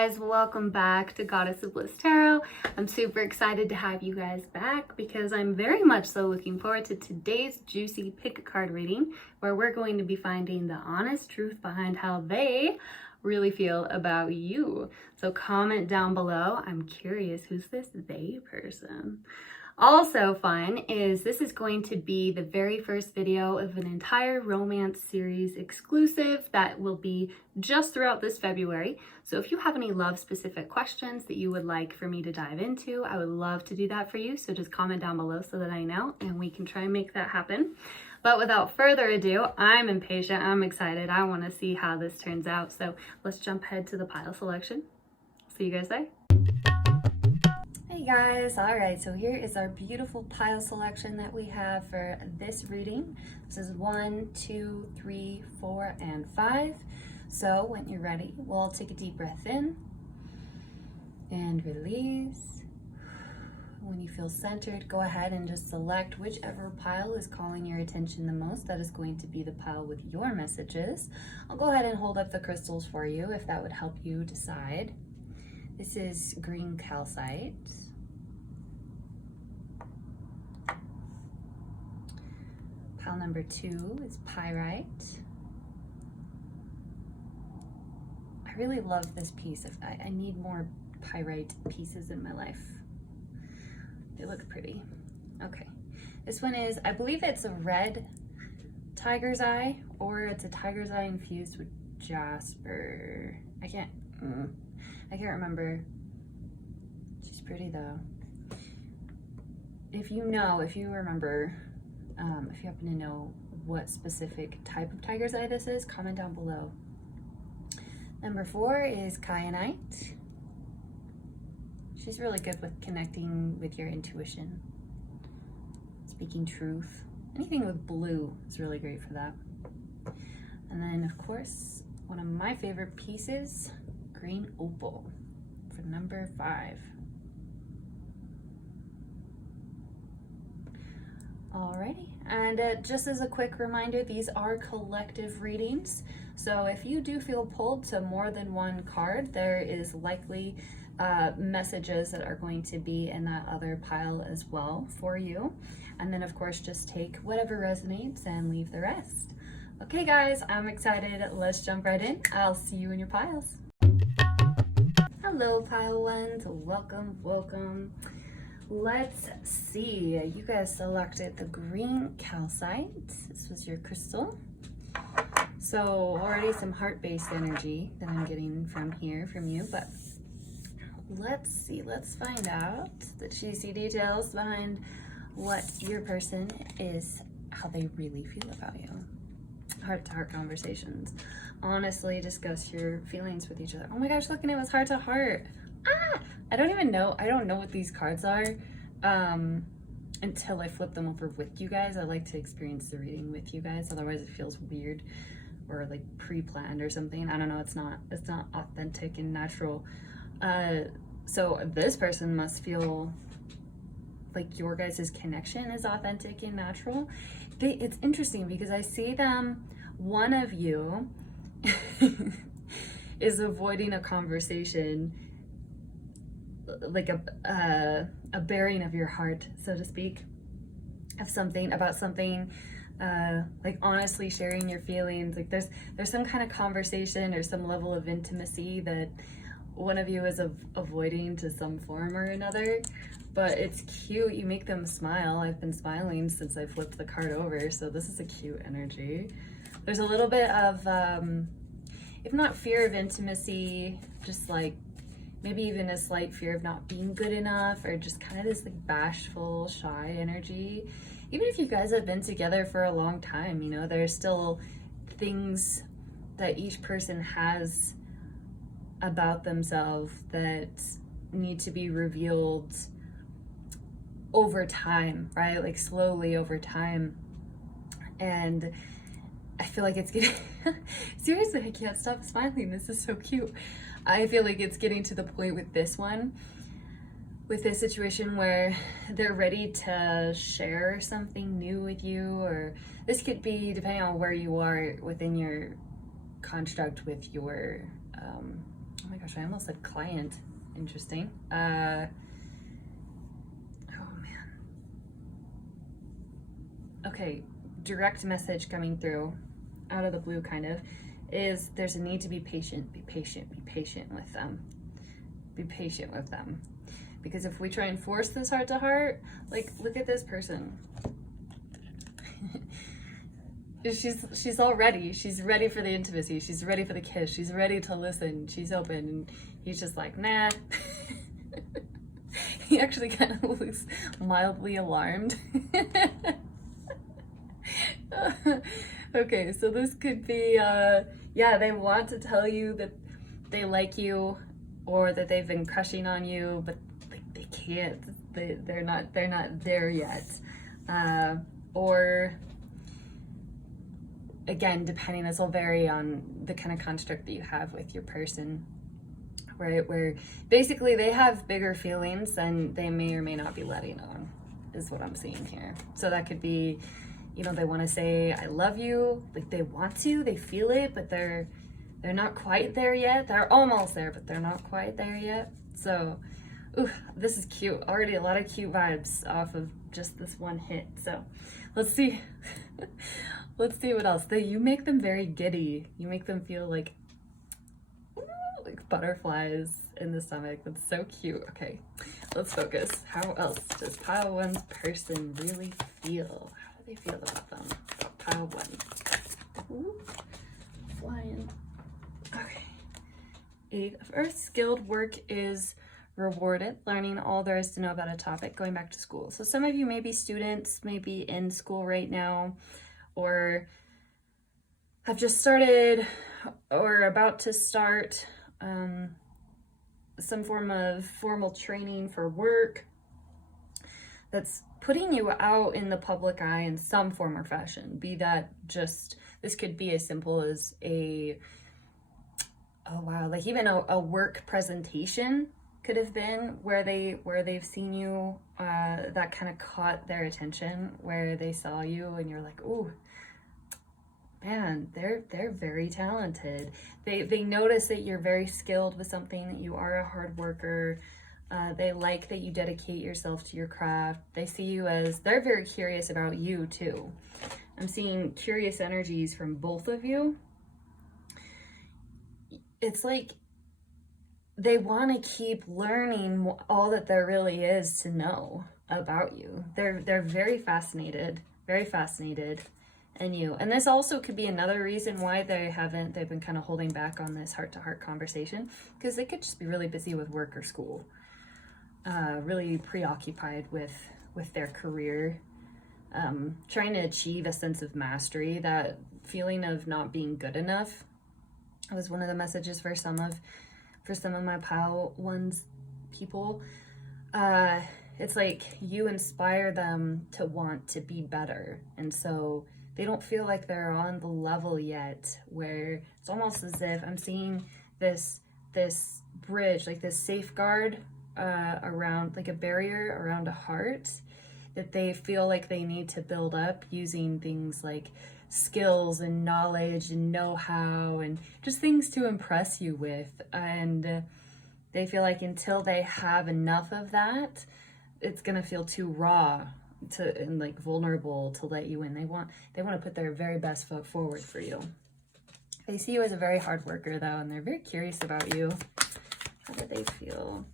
guys, welcome back to Goddess of Bliss Tarot. I'm super excited to have you guys back because I'm very much so looking forward to today's juicy pick a card reading where we're going to be finding the honest truth behind how they really feel about you. So comment down below. I'm curious, who's this they person? Also fun is this is going to be the very first video of an entire romance series exclusive that will be just throughout this February. So if you have any love specific questions that you would like for me to dive into, I would love to do that for you. So just comment down below so that I know and we can try and make that happen. But without further ado, I'm impatient, I'm excited, I want to see how this turns out. So let's jump ahead to the pile selection. See you guys there. Hey guys, all right, so here is our beautiful pile selection that we have for this reading. This is 1, 2, 3, 4, and 5. So when you're ready, we'll take a deep breath in and release. When you feel centered, go ahead and just select whichever pile is calling your attention the most. That is going to be the pile with your messages. I'll go ahead and hold up the crystals for you if that would help you decide. This is green calcite. Pile number 2 is pyrite. I really love this piece. I need more pyrite pieces in my life. They look pretty. Okay. This one is, I believe it's a red tiger's eye, or it's a tiger's eye infused with jasper. I can't remember. She's pretty though. If you remember, if you happen to know what specific type of tiger's eye this is, comment down below. Number 4 is kyanite. She's really good with connecting with your intuition, speaking truth. Anything with blue is really great for that. And then of course, one of my favorite pieces, green opal for number 5. Alrighty, and just as a quick reminder, these are collective readings. So if you do feel pulled to more than one card, there is likely messages that are going to be in that other pile as well for you. And then of course, just take whatever resonates and leave the rest. Okay guys, I'm excited. Let's jump right in. I'll see you in your piles. Hello pile ones, welcome. Let's see, you guys selected the green calcite. This was your crystal. So already some heart-based energy that I'm getting from you, but let's see, let's find out the juicy details behind what your person is, how they really feel about you. Heart-to-heart conversations. Honestly, discuss your feelings with each other. Oh my gosh, look, and it was heart-to-heart. I don't know what these cards are until I flip them over with you guys. I like to experience the reading with you guys, otherwise it feels weird or like pre-planned or something. I don't know, it's not authentic and natural. So this person must feel like your guys' connection is authentic and natural. It's interesting because I see them, one of you is avoiding a conversation, like a bearing of your heart, so to speak, of something, about something, like honestly sharing your feelings. Like there's some kind of conversation or some level of intimacy that one of you is avoiding to some form or another, but it's cute. You make them smile. I've been smiling since I flipped the card over, so this is a cute energy. There's a little bit of, if not fear of intimacy, just like maybe even a slight fear of not being good enough, or just kind of this like bashful, shy energy. Even if you guys have been together for a long time, you know, there's still things that each person has about themselves that need to be revealed over time, right? Like slowly over time. And I feel like it's getting, seriously, I can't stop smiling. This is so cute. I feel like it's getting to the point with this one, with this situation where they're ready to share something new with you, or this could be depending on where you are within your construct with your Oh my gosh, I almost said client. Interesting. Oh man. Okay, direct message coming through out of the blue kind of is there's a need to be patient, be patient, be patient with them. Be patient with them. Because if we try and force this heart to heart, like look at this person. she's all ready. She's ready for the intimacy. She's ready for the kiss. She's ready to listen. She's open. And he's just like, nah. He actually kind of looks mildly alarmed. Okay, so this could be, yeah, they want to tell you that they like you or that they've been crushing on you, but like they can't. They're not there yet. Or again, depending, this will vary on the kind of construct that you have with your person, right? Where basically they have bigger feelings than they may or may not be letting on, is what I'm seeing here. So that could be, you know, they want to say, I love you, like they want to, they feel it, but they're not quite there yet. They're almost there, but they're not quite there yet. So, ooh, this is cute. Already a lot of cute vibes off of just this one hit. So let's see. Let's see what else. You make them very giddy. You make them feel like, ooh, like butterflies in the stomach. That's so cute. Okay, let's focus. How else does pile one's person really feel? How do they feel about them? About pile one. Ooh, flying. Okay. 8 of Earth. Skilled work is rewarded. Learning all there is to know about a topic. Going back to school. So some of you may be students, may be in school right now, or have just started or about to start some form of formal training for work that's putting you out in the public eye in some form or fashion. Be that just, this could be as simple as a, oh wow, like even a work presentation could have been where they've seen you, that kind of caught their attention, where they saw you and you're like, ooh, man, they're very talented. They notice that you're very skilled with something, that you are a hard worker. They like that you dedicate yourself to your craft. They see you as, they're very curious about you too. I'm seeing curious energies from both of you. It's like they want to keep learning all that there really is to know about you. They're very fascinated in you. And this also could be another reason why they've been kind of holding back on this heart-to-heart conversation, because they could just be really busy with work or school, really preoccupied with their career, trying to achieve a sense of mastery. That feeling of not being good enough was one of the messages for some of my pile ones people. It's like you inspire them to want to be better, and so they don't feel like they're on the level yet, where it's almost as if I'm seeing this bridge, like this safeguard around, like a barrier around a heart that they feel like they need to build up using things like skills and knowledge and know-how and just things to impress you with. And they feel like until they have enough of that, it's gonna feel too raw and like vulnerable to let you in. They want to put their very best foot forward for you. They see you as a very hard worker though, and they're very curious about you. How do they feel?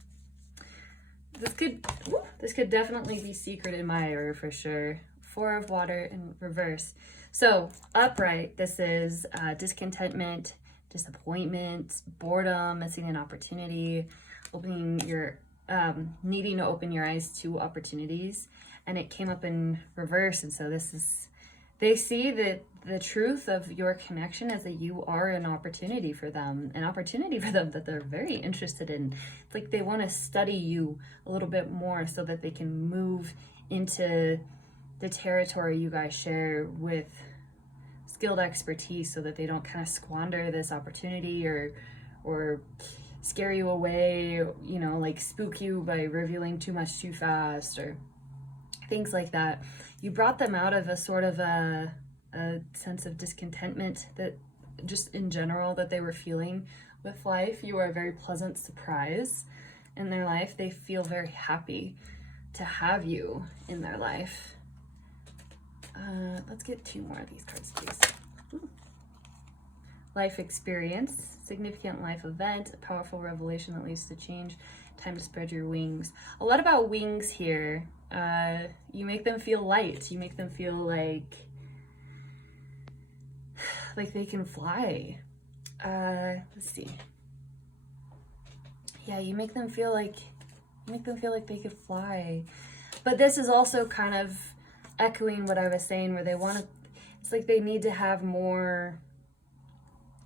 This could definitely be secret admirer for sure. 4 of Water in reverse. So upright, this is discontentment, disappointment, boredom, missing an opportunity, needing to open your eyes to opportunities. And it came up in reverse. And so they see that the truth of your connection is that you are an opportunity for them that they're very interested in. It's like they want to study you a little bit more so that they can move into the territory you guys share with skilled expertise, so that they don't kind of squander this opportunity or scare you away, you know, like spook you by revealing too much too fast or things like that. You brought them out of a sort of a sense of discontentment that just in general that they were feeling with life. You are a very pleasant surprise in their life. They feel very happy to have you in their life. Let's get 2 more of these cards, please. Ooh. Life experience, significant life event, a powerful revelation that leads to change, time to spread your wings. A lot about wings here. You make them feel light. You make them feel like they can fly. Let's see. Yeah, you make them feel like they could fly. But this is also kind of echoing what I was saying, where they want to, it's like they need to have more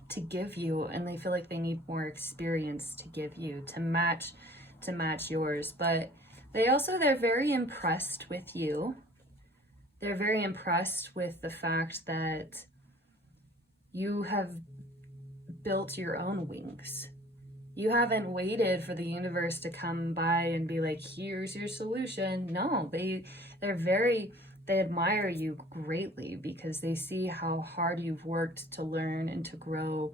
to give you, and they feel like they need more experience to give you to match yours. But they're very impressed with you. They're very impressed with the fact that you have built your own wings. You haven't waited for the universe to come by and be like, here's your solution. No, they admire you greatly because they see how hard you've worked to learn and to grow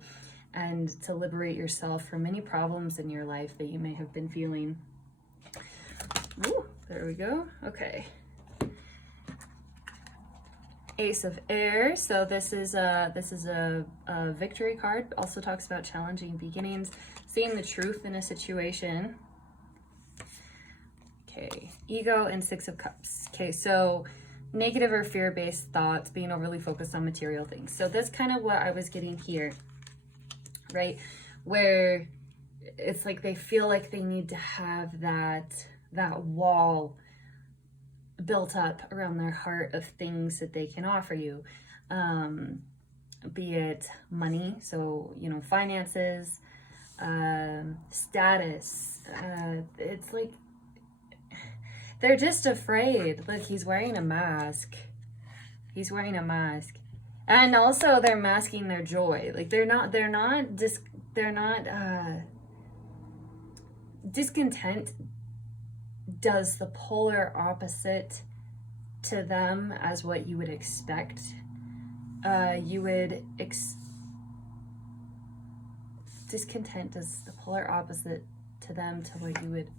and to liberate yourself from many problems in your life that you may have been feeling. Ooh, there we go. Okay. Ace of Air. So this is a victory card. Also talks about challenging beginnings, seeing the truth in a situation. Okay. Ego and 6 of Cups. Okay, so negative or fear-based thoughts, being overly focused on material things. So that's kind of what I was getting here, right? Where it's like they feel like they need to have that wall built up around their heart of things that they can offer you, be it money, so finances, status. It's like they're just afraid. Look, he's wearing a mask. And also they're masking their joy. Like they're not discontent does the polar opposite to them as what you would expect. Discontent does the polar opposite to them to what you would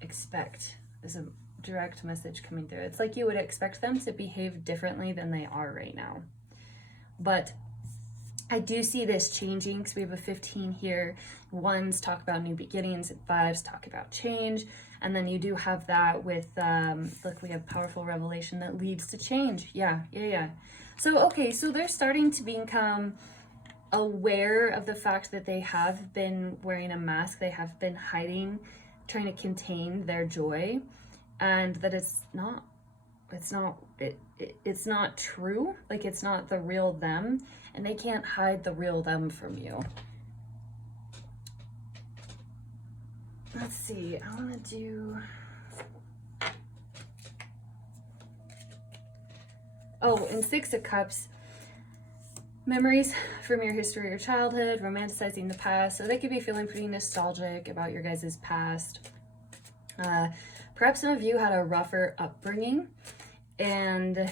expect. There's a direct message coming through. It's like you would expect them to behave differently than they are right now. But I do see this changing because we have a 15 here. 1s talk about new beginnings, and 5s talk about change. And then you do have that with, look, we have powerful revelation that leads to change. Yeah. So, okay, so they're starting to become aware of the fact that they have been wearing a mask. They have been hiding, trying to contain their joy, and that it's not true. Like, it's not the real them, and they can't hide the real them from you. Let's see, I want to do... Oh, and 6 of Cups. Memories from your history or childhood, romanticizing the past. So they could be feeling pretty nostalgic about your guys' past. Perhaps some of you had a rougher upbringing. And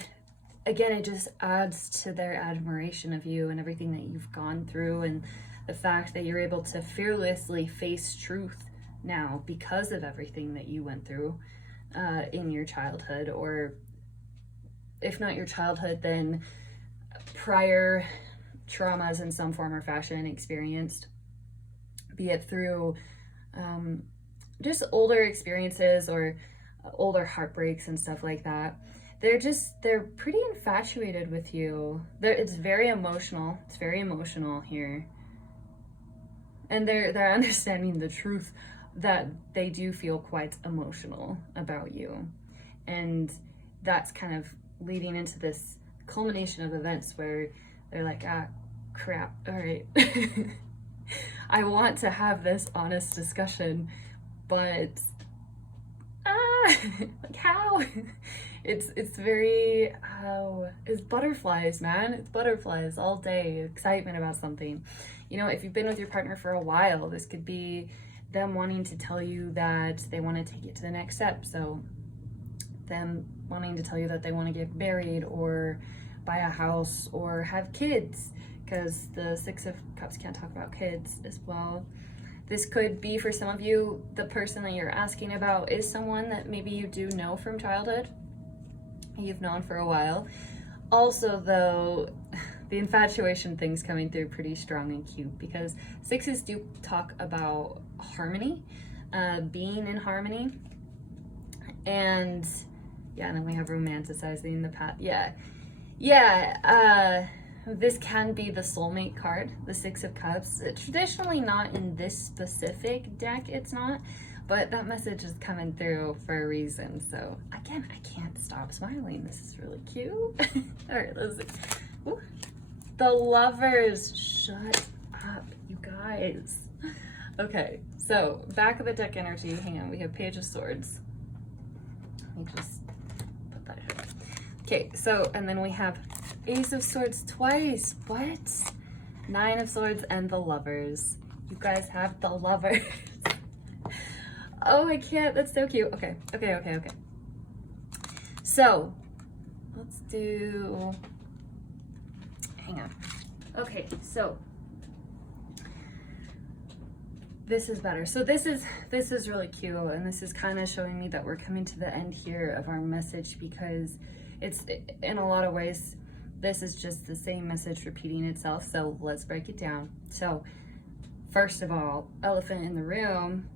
again, it just adds to their admiration of you and everything that you've gone through, and the fact that you're able to fearlessly face truth now because of everything that you went through in your childhood, or if not your childhood, then prior traumas in some form or fashion experienced, be it through just older experiences or older heartbreaks and stuff like that. They're pretty infatuated with you. It's very emotional. It's very emotional here. And they're understanding the truth that they do feel quite emotional about you. And that's kind of leading into this culmination of events where they're like, crap, all right. I want to have this honest discussion, but like how? It's very, it's butterflies, man. It's butterflies all day, excitement about something. If you've been with your partner for a while, this could be them wanting to tell you that they want to take it to the next step. So them wanting to tell you that they want to get married or buy a house or have kids because the Six of Cups can't talk about kids as well. This could be, for some of you, the person that you're asking about is someone that maybe you do know from childhood. You've known for a while. Also, though, the infatuation thing's coming through pretty strong and cute, because sixes do talk about harmony, being in harmony. And yeah, and then we have romanticizing the past. This can be the soulmate card, the Six of Cups. Traditionally not in this specific deck, it's not, but that message is coming through for a reason. So again, I can't stop smiling. This is really cute. All right, let's see. Ooh. The Lovers, shut up, you guys. Okay, so back of the deck energy, hang on, we have Page of Swords. Let me just put that in. Okay, so, and then we have Ace of Swords twice. What? Nine of Swords and the Lovers. You guys have the Lovers. Oh, I can't. That's so cute. Okay. So, let's do... Hang on. Okay, so... This is better. So this is really cute, and this is kind of showing me that we're coming to the end here of our message, because it's, in a lot of ways, this is just the same message repeating itself. So let's break it down. So first of all, elephant in the room,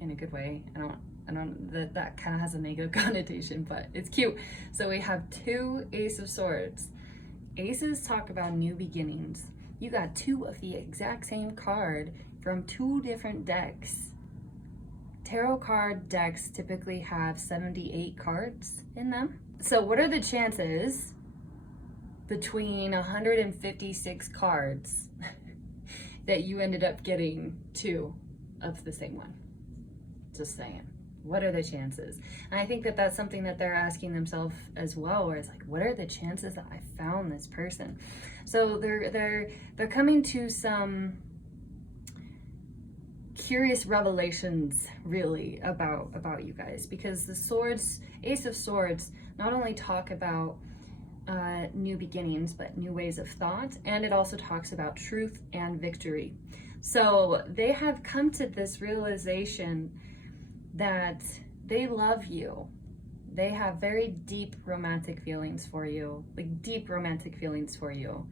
in a good way. I don't that kind of has a negative connotation, but it's cute. So we have two Ace of Swords. Aces talk about new beginnings. You got two of the exact same card from two different decks. Tarot card decks typically have 78 cards in them. So what are the chances between 156 cards that you ended up getting two of the same one? Just saying. What are the chances? And I think that that's something that they're asking themselves as well, where it's like, what are the chances that I found this person? So they're coming to some curious revelations, really, about you guys, because the Swords, Ace of Swords, not only talk about new beginnings, but new ways of thought, and it also talks about truth and victory. So they have come to this realization that they love you. They have very deep romantic feelings for you, like deep romantic feelings for you.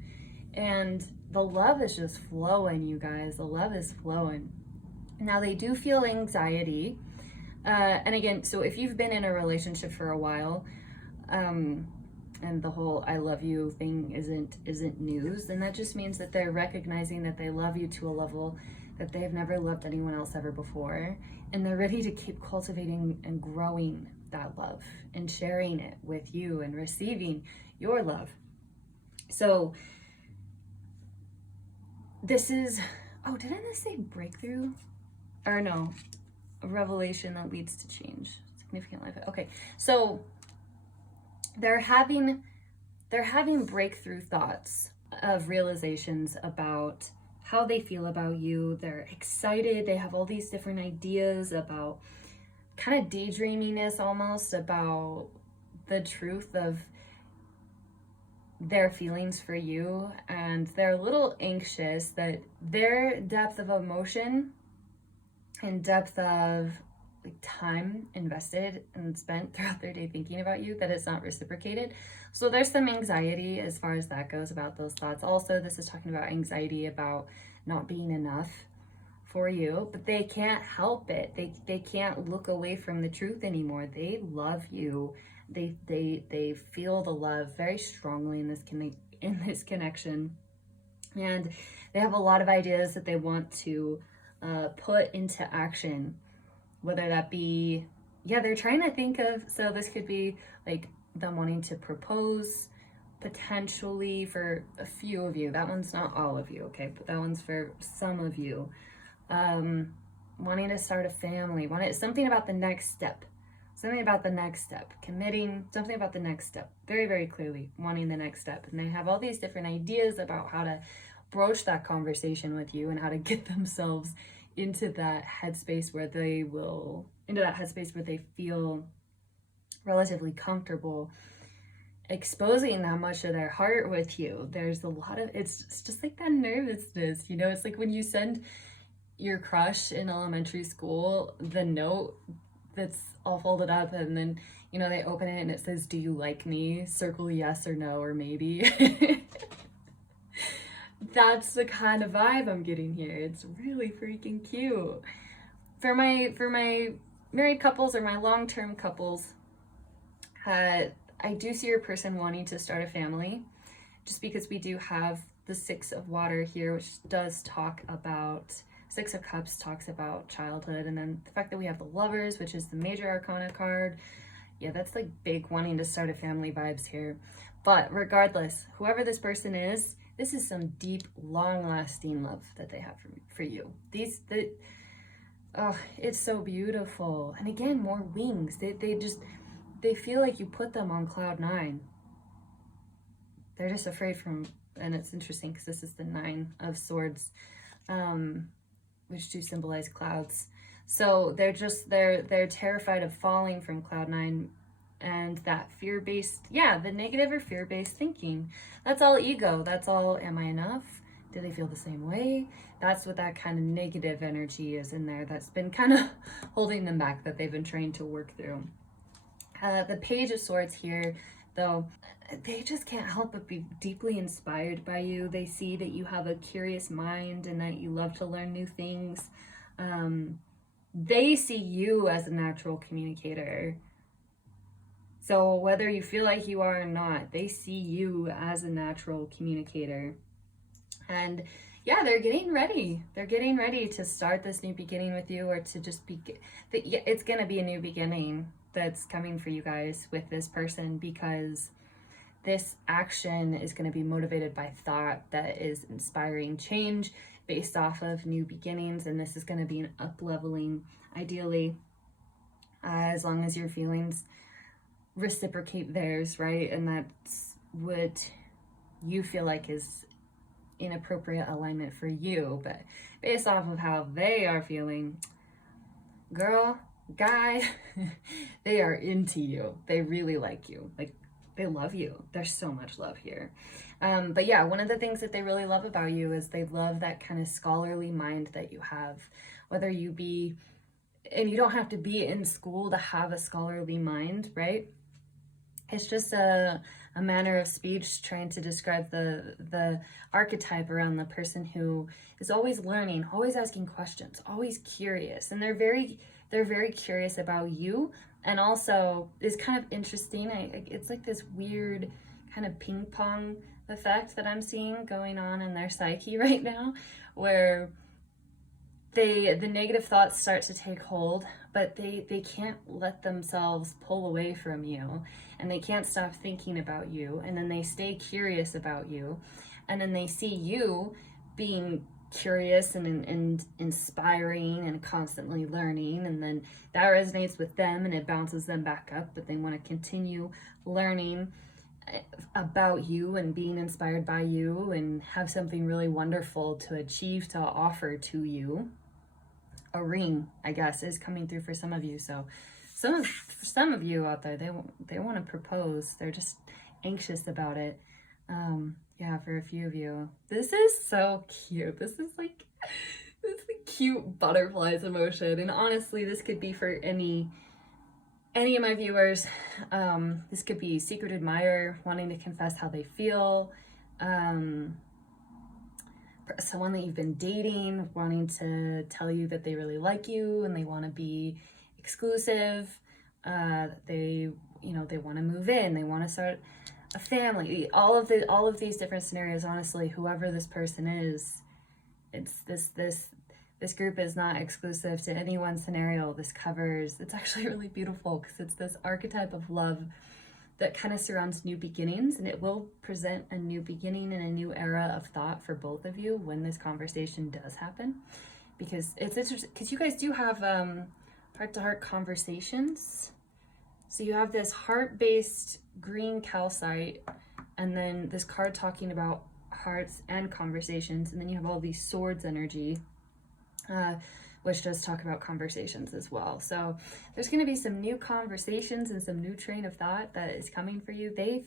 And the love is just flowing, you guys. The love is flowing. Now, they do feel anxiety. And again, so if you've been in a relationship for a while, and the whole I love you thing isn't news, then that just means that they're recognizing that they love you to a level that they've never loved anyone else ever before. And they're ready to keep cultivating and growing that love and sharing it with you and receiving your love. So this is, oh, didn't I say breakthrough? Or no, a revelation that leads to change, significant life. Okay, so they're having breakthrough thoughts of realizations about how they feel about you. They're excited. They have all these different ideas about kind of daydreaminess almost about the truth of their feelings for you. And they're a little anxious that their depth of emotion and depth of like time invested and spent throughout their day thinking about you, that it's not reciprocated. So there's some anxiety as far as that goes about those thoughts. Also, this is talking about anxiety about not being enough for you, but they can't help it. They can't look away from the truth anymore. They love you. They feel the love very strongly in this connection, and they have a lot of ideas that they want to put into action. Whether that be, they're trying to think of, so this could be like them wanting to propose potentially for a few of you. That one's not all of you, okay? But that one's for some of you. Wanting to start a family, something about the next step. Committing, something about the next step. Very, very clearly wanting the next step. And they have all these different ideas about how to broach that conversation with you and how to get themselves into that headspace where they feel relatively comfortable. exposing that much of their heart with you. There's a lot of, it's just like that nervousness, you know? It's like when you send your crush in elementary school the note that's all folded up, and then, you know, they open it and it says, "Do you like me?" Circle yes or no or maybe. That's the kind of vibe I'm getting here. It's really freaking cute. For my married couples or my long-term couples, I do see your person wanting to start a family, just because we do have the Six of Water here, which does talk about, Six of Cups talks about childhood, and then the fact that we have the Lovers, which is the major arcana card. Yeah, that's like big wanting to start a family vibes here. But regardless, whoever this person is, this is some deep, long-lasting love that they have for you. Oh, it's so beautiful. And again, more wings. They feel like you put them on cloud 9. They're just afraid from, and it's interesting because this is the 9 of Swords, which do symbolize clouds. So they're terrified of falling from cloud 9, and that fear-based, the negative or fear-based thinking. That's all ego. That's all, am I enough? Do they feel the same way? That's what that kind of negative energy is in there that's been kind of holding them back, that they've been trying to work through. The Page of Swords here, though, they just can't help but be deeply inspired by you. They see that you have a curious mind and that you love to learn new things. They see you as a natural communicator. So whether you feel like you are or not, they see you as a natural communicator. And yeah, they're getting ready. They're getting ready to start this new beginning with you, or to just be, it's going to be a new beginning that's coming for you guys with this person, because this action is going to be motivated by thought that is inspiring change based off of new beginnings. And this is going to be an up-leveling, ideally, as long as your feelings reciprocate theirs, right? And that's what you feel like is in appropriate alignment for you. But based off of how they are feeling, girl, guy, they are into you. They really like you. Like, they love you. There's so much love here. But yeah, one of the things that they really love about you is they love that kind of scholarly mind that you have. Whether you be, and you don't have to be in school to have a scholarly mind, right? It's just a manner of speech trying to describe the archetype around the person who is always learning, always asking questions, always curious. And they're very curious about you, and also is kind of interesting. It's like this weird kind of ping pong effect that I'm seeing going on in their psyche right now, where the negative thoughts start to take hold, but they can't let themselves pull away from you, and they can't stop thinking about you, and then they stay curious about you, and then they see you being curious and inspiring and constantly learning, and then that resonates with them and it bounces them back up, but they want to continue learning about you and being inspired by you and have something really wonderful to achieve, to offer to you. A ring, I guess, is coming through for some of you. So for some of you out there, they want to propose. They're just anxious about it. Yeah, for a few of you, this is so cute. This is the cute butterflies emotion. And honestly, this could be for any of my viewers. This could be secret admirer wanting to confess how they feel. Someone that you've been dating wanting to tell you that they really like you and they want to be exclusive. They want to move in. They want to start a family. All of these different scenarios. Honestly, whoever this person is, it's this group is not exclusive to any one scenario. This covers. It's actually really beautiful because it's this archetype of love that kind of surrounds new beginnings, and it will present a new beginning and a new era of thought for both of you when this conversation does happen. Because it's interesting, because you guys do have heart-to-heart conversations. So you have this heart-based green calcite, and then this card talking about hearts and conversations, and then you have all these swords energy. which does talk about conversations as well. So there's going to be some new conversations and some new train of thought that is coming for you. They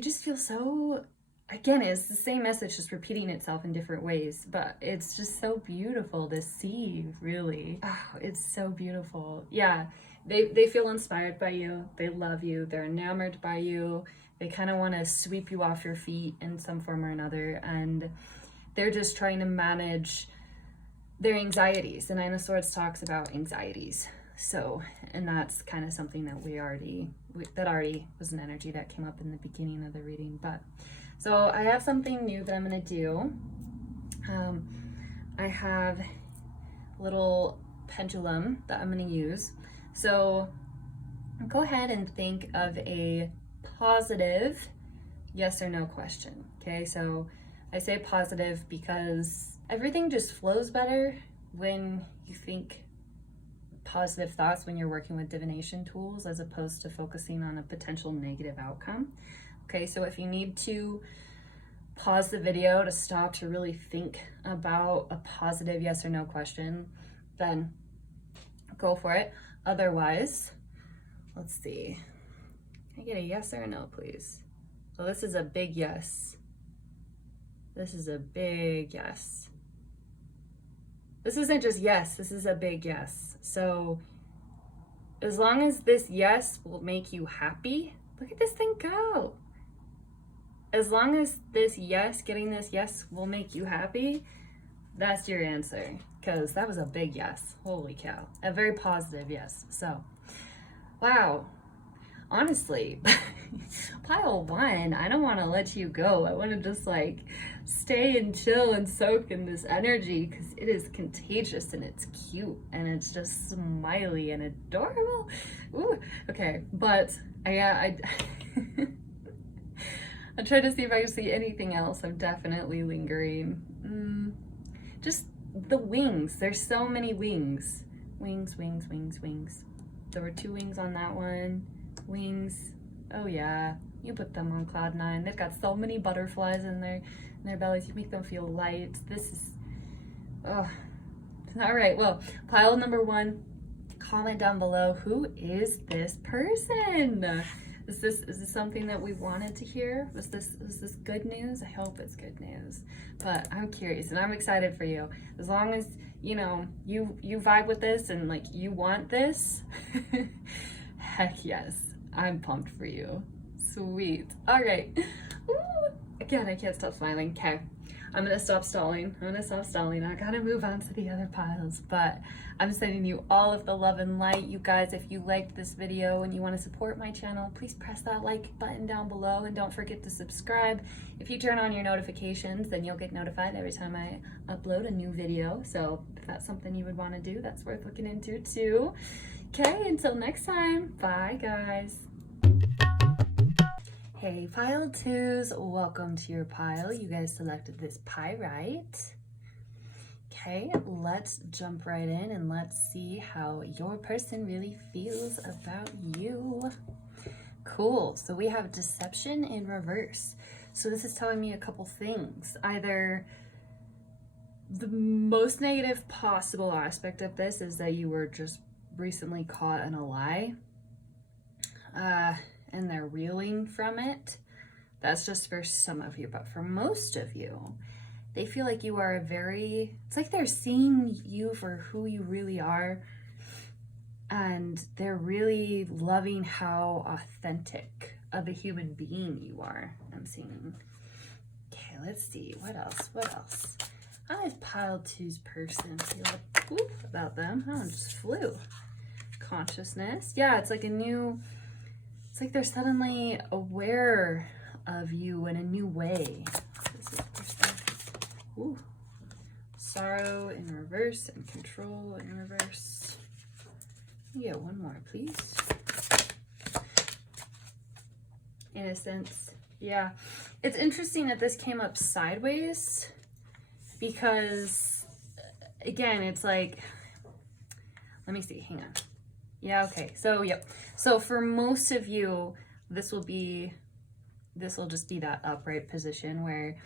just feel so, again, it's the same message, just repeating itself in different ways, but it's just so beautiful to see, really. Oh, it's so beautiful. Yeah, they feel inspired by you. They love you. They're enamored by you. They kind of want to sweep you off your feet in some form or another, and they're just trying to manage their anxieties. The Nine of Swords talks about anxieties. So, and that's kind of something that that already was an energy that came up in the beginning of the reading. But, so I have something new that I'm going to do. I have a little pendulum that I'm going to use. So go ahead and think of a positive yes or no question. Okay, so I say positive because everything just flows better when you think positive thoughts when you're working with divination tools, as opposed to focusing on a potential negative outcome. Okay, so if you need to pause the video to stop to really think about a positive yes or no question, then go for it. Otherwise, let's see. Can I get a yes or a no, please? So this is a big yes. This is a big yes. This isn't just yes, this is a big yes. So as long as this yes will make you happy, look at this thing go. As long as this yes, getting this yes will make you happy, that's your answer. Because that was a big yes. Holy cow. A very positive yes. So, wow. Honestly, pile 1, I don't want to let you go. I want to just like stay and chill and soak in this energy because it is contagious and it's cute and it's just smiley and adorable. Ooh, okay, but I tried to see if I could see anything else. I'm definitely lingering. Just the wings. There's so many wings. Wings, wings, wings, wings. There were 2 wings on that one. Wings, oh yeah, you put them on cloud 9. They've got so many butterflies in their bellies. You make them feel light. This is, oh, all right. Well, pile number 1. Comment down below, who is this person? Is this something that we wanted to hear? Was this good news? I hope it's good news. But I'm curious and I'm excited for you. As long as you know you vibe with this and like you want this. Heck yes, I'm pumped for you. Sweet. All right. Ooh. Again, I can't stop smiling. Okay, I'm gonna stop stalling. I gotta move on to the other piles, but I'm sending you all of the love and light. You guys, if you liked this video and you want to support my channel, please press that like button down below and don't forget to subscribe. If you turn on your notifications, then you'll get notified every time I upload a new video. So if that's something you would want to do, that's worth looking into too. Okay, until next time, bye guys. Hey pile 2s, welcome to your pile. You guys selected this pyrite. Okay, let's jump right in and let's see how your person really feels about you. Cool, so we have deception in reverse. So this is telling me a couple things. Either the most negative possible aspect of this is that you were just recently caught in a lie and they're reeling from it. That's just for some of you, but for most of you, they feel like you are it's like they're seeing you for who you really are, and they're really loving how authentic of a human being you are. I'm seeing. Okay, let's see, what else? How does pile 2's person feel about them? Oh, it just flew. Consciousness. Yeah, it's like it's like they're suddenly aware of you in a new way. This is ooh. Sorrow in reverse and control in reverse. Yeah, one more, please. Innocence. Yeah. It's interesting that this came up sideways because, again, it's like, let me see, hang on. Yeah, okay. So, yep. So for most of you, this will just be that upright position where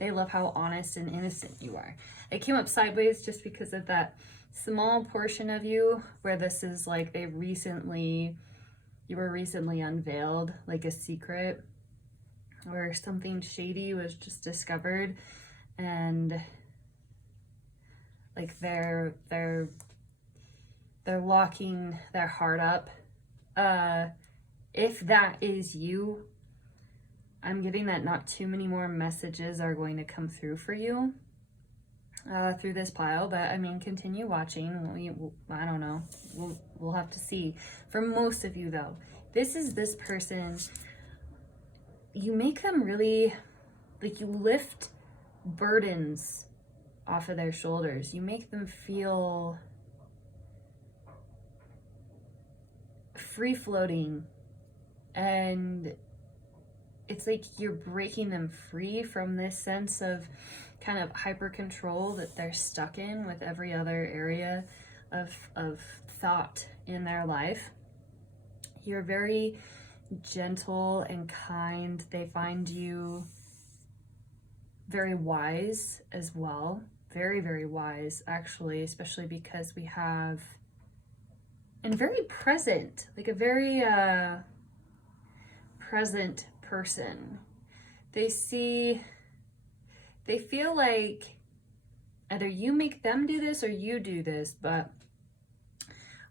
They love how honest and innocent you are. It came up sideways just because of that small portion of you where this is like you were recently unveiled, like a secret, or something shady was just discovered, and like they're locking their heart up. If that is you, I'm getting that not too many more messages are going to come through for you through this pile, but I mean, continue watching. I don't know. We'll have to see. For most of you though, this person, you make them really, like, you lift burdens off of their shoulders. You make them feel free floating, and it's like you're breaking them free from this sense of kind of hyper control that they're stuck in with every other area of thought in their life. You're very gentle and kind. They find you very wise as well. Very, very wise, actually, especially because we have, and very present, like a very present person. They feel like either you make them do this or you do this, but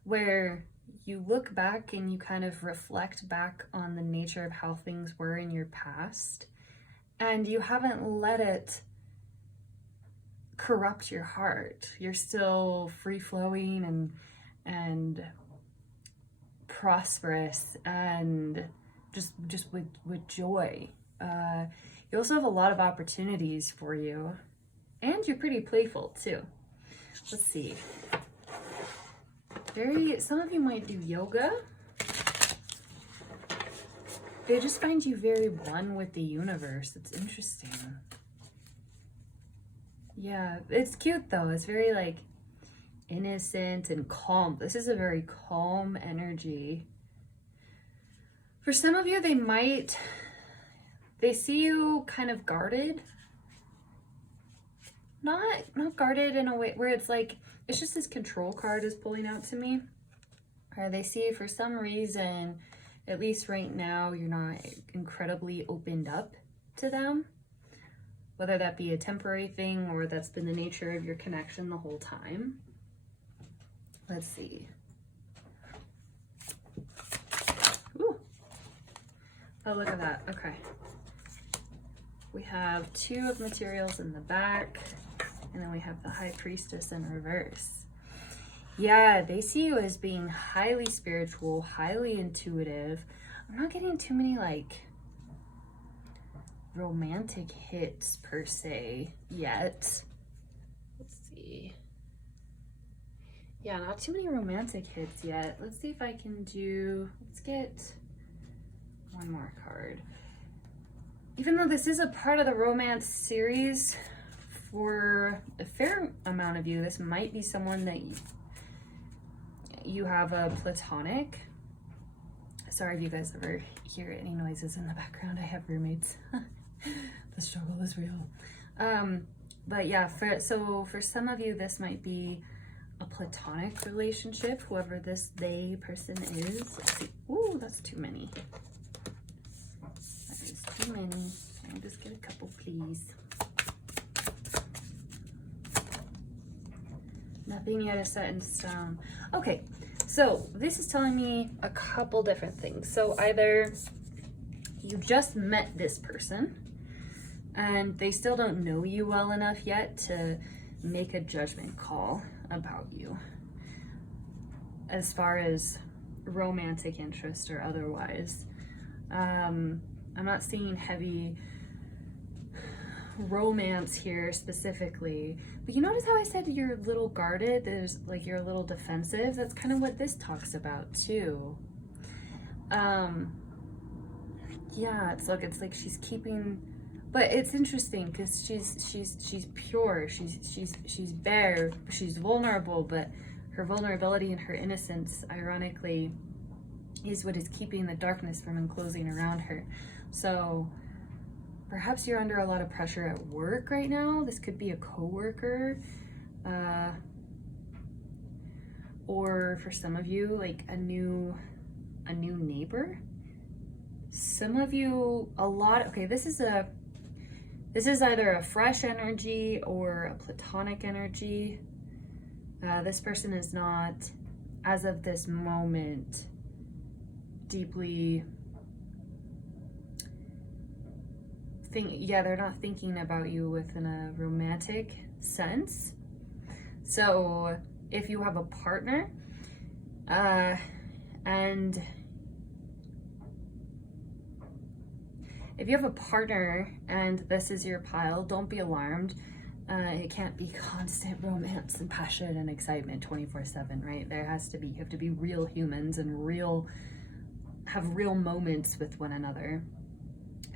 where you look back and you kind of reflect back on the nature of how things were in your past, and you haven't let it corrupt your heart. You're still free-flowing and prosperous and just with joy. You also have a lot of opportunities for you, and you're pretty playful too. Let's see. Some of you might do yoga. They just find you very one with the universe. It's interesting. Yeah, it's cute though. It's very like innocent and calm. This is a very calm energy. For some of you, they see you kind of guarded. Not guarded in a way where it's like, it's just this control card is pulling out to me. Or they see for some reason, at least right now, you're not incredibly opened up to them. Whether that be a temporary thing or that's been the nature of your connection the whole time. Let's see. Ooh. Oh, look at that. Okay. We have 2 of materials in the back, and then we have the High Priestess in reverse. Yeah, they see you as being highly spiritual, highly intuitive. I'm not getting too many like romantic hits per se yet. Let's see. Yeah, not too many romantic hits yet. Let's see if I can let's get one more card. Even though this is a part of the romance series, for a fair amount of you, this might be someone that you have a platonic. Sorry if you guys ever hear any noises in the background. I have roommates. The struggle is real. But yeah, for some of you, this might be a platonic relationship, whoever this they person is. Let's see. Ooh, that's too many. That is too many. I'll just get a couple, please. Nothing yet is set in stone. Okay, so this is telling me a couple different things. So either you just met this person and they still don't know you well enough yet to make a judgment call about you as far as romantic interest or otherwise. I'm not seeing heavy romance here specifically, but you notice how I said you're a little guarded? There's like you're a little defensive. That's kind of what this talks about too. Yeah, it's like she's keeping, but it's interesting because she's pure, she's bare, she's vulnerable, but her vulnerability and her innocence, ironically, is what is keeping the darkness from enclosing around her. So perhaps you're under a lot of pressure at work right now. This could be a coworker, or for some of you, like a new neighbor. Some of you, okay, this is either a fresh energy or a platonic energy. This person is not, as of this moment, deeply they're not thinking about you within a romantic sense. So if you have a partner, and if you have a partner and this is your pile, don't be alarmed. It can't be constant romance and passion and excitement 24/7, right? You have to be real humans and have real moments with one another.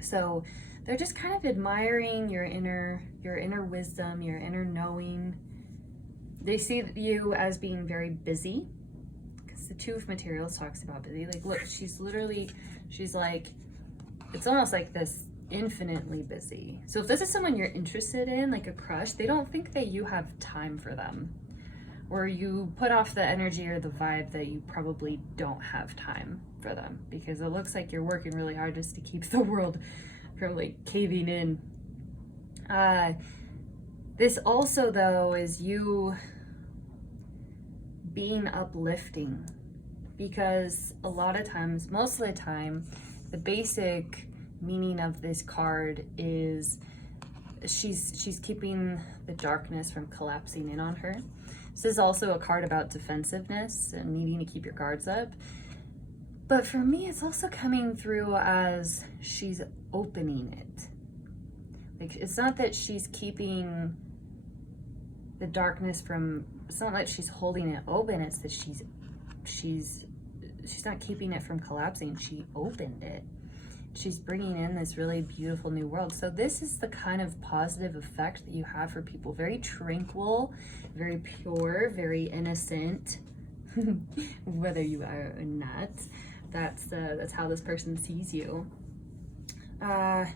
So they're just kind of admiring your inner wisdom, your inner knowing. They see you as being very busy, because the Two of Materials talks about busy. Like, look, she's like, it's almost like this infinitely busy. So if this is someone you're interested in, like a crush, they don't think that you have time for them, or you put off the energy or the vibe that you probably don't have time for them, because it looks like you're working really hard just to keep the world from like caving in. This also, though, is you being uplifting, because a lot of times, most of the time, the basic meaning of this card is she's keeping the darkness from collapsing in on her. This is also a card about defensiveness and needing to keep your guards up. But for me, it's also coming through as she's opening it. Like, it's not that she's keeping the darkness from, it's not like she's holding it open, it's that she's not keeping it from collapsing. She opened it. She's bringing in this really beautiful new world. So this is the kind of positive effect that you have for people. Very tranquil, very pure, very innocent, whether you are or not. That's how this person sees you. A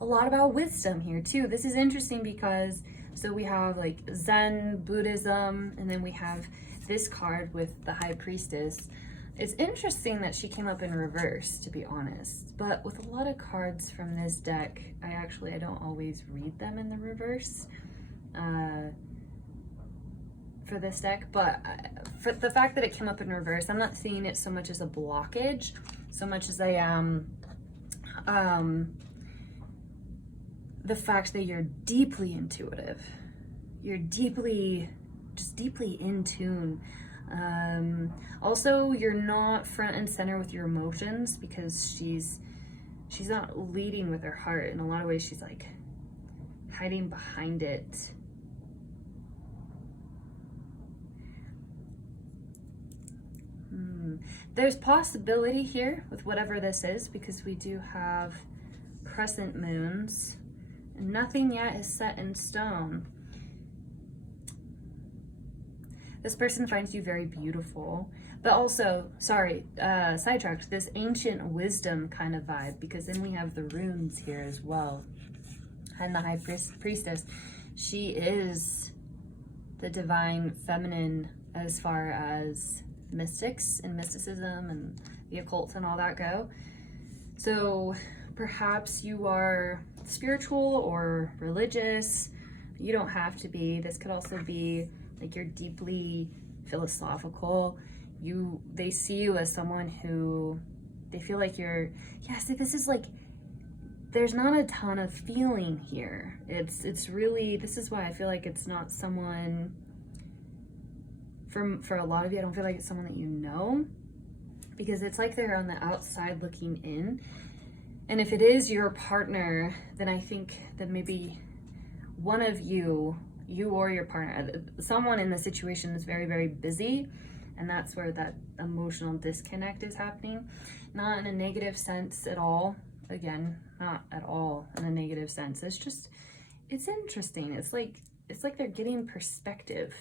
lot about wisdom here too. This is interesting because, so we have like Zen, Buddhism, and then we have this card with the High Priestess. It's interesting that she came up in reverse, to be honest, but with a lot of cards from this deck, I don't always read them in the reverse for this deck, but for the fact that it came up in reverse, I'm not seeing it so much as a blockage, so much as I am the fact that you're deeply intuitive, you're deeply in tune. Also, you're not front and center with your emotions, because she's not leading with her heart. In a lot of ways, she's like hiding behind it. There's possibility here with whatever this is, because we do have crescent moons and nothing yet is set in stone. This person finds you very beautiful, but also, sidetracked, this ancient wisdom kind of vibe, because then we have the runes here as well. And the High Priestess, she is the divine feminine as far as mystics and mysticism and the occult and all that go. So perhaps you are spiritual or religious. You don't have to be. This could also be like you're deeply philosophical. They see you as someone who they feel like you're, see, this is like, there's not a ton of feeling here. It's really, this is why I feel like it's not someone, for a lot of you, I don't feel like it's someone that you know, because it's like they're on the outside looking in. And if it is your partner, then I think that maybe one of you or your partner, someone in the situation is very, very busy, and that's where that emotional disconnect is happening. Not in a negative sense at all. Again, not at all in a negative sense. It's just, it's interesting. It's like they're getting perspective.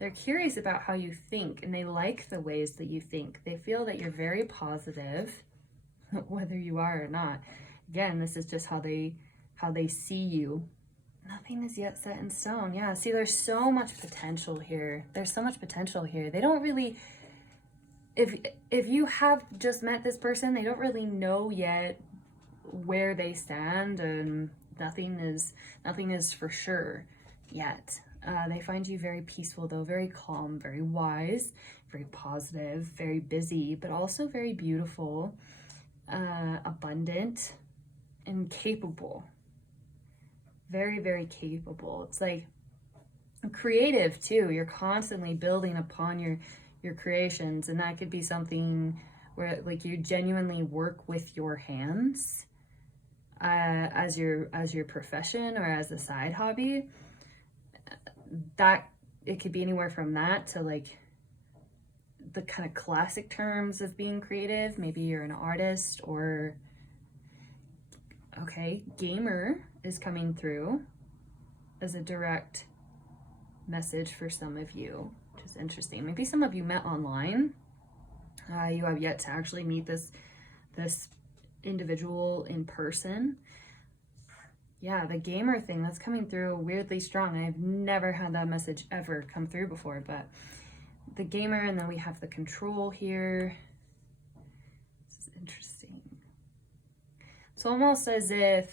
They're curious about how you think, and they like the ways that you think. They feel that you're very positive, whether you are or not. again, this is just how they see you. Nothing is yet set in stone. Yeah, see, there's so much potential here. There's so much potential here. They don't really, if you have just met this person, they don't really know yet where they stand, and nothing is for sure yet. They find you very peaceful though, very calm, very wise, very positive, very busy, but also very beautiful, abundant, and capable. Very, very capable. It's like creative too. You're constantly building upon your creations, and that could be something where like you genuinely work with your hands as your profession or as a side hobby. That it could be anywhere from that to like the kind of classic terms of being creative. Maybe you're an artist, or okay, gamer is coming through as a direct message for some of you, which is interesting. Maybe some of you met online. You have yet to actually meet this individual in person. Yeah, the gamer thing, that's coming through weirdly strong. I've never had that message ever come through before, but the gamer, and then we have the control here. This is interesting. It's almost as if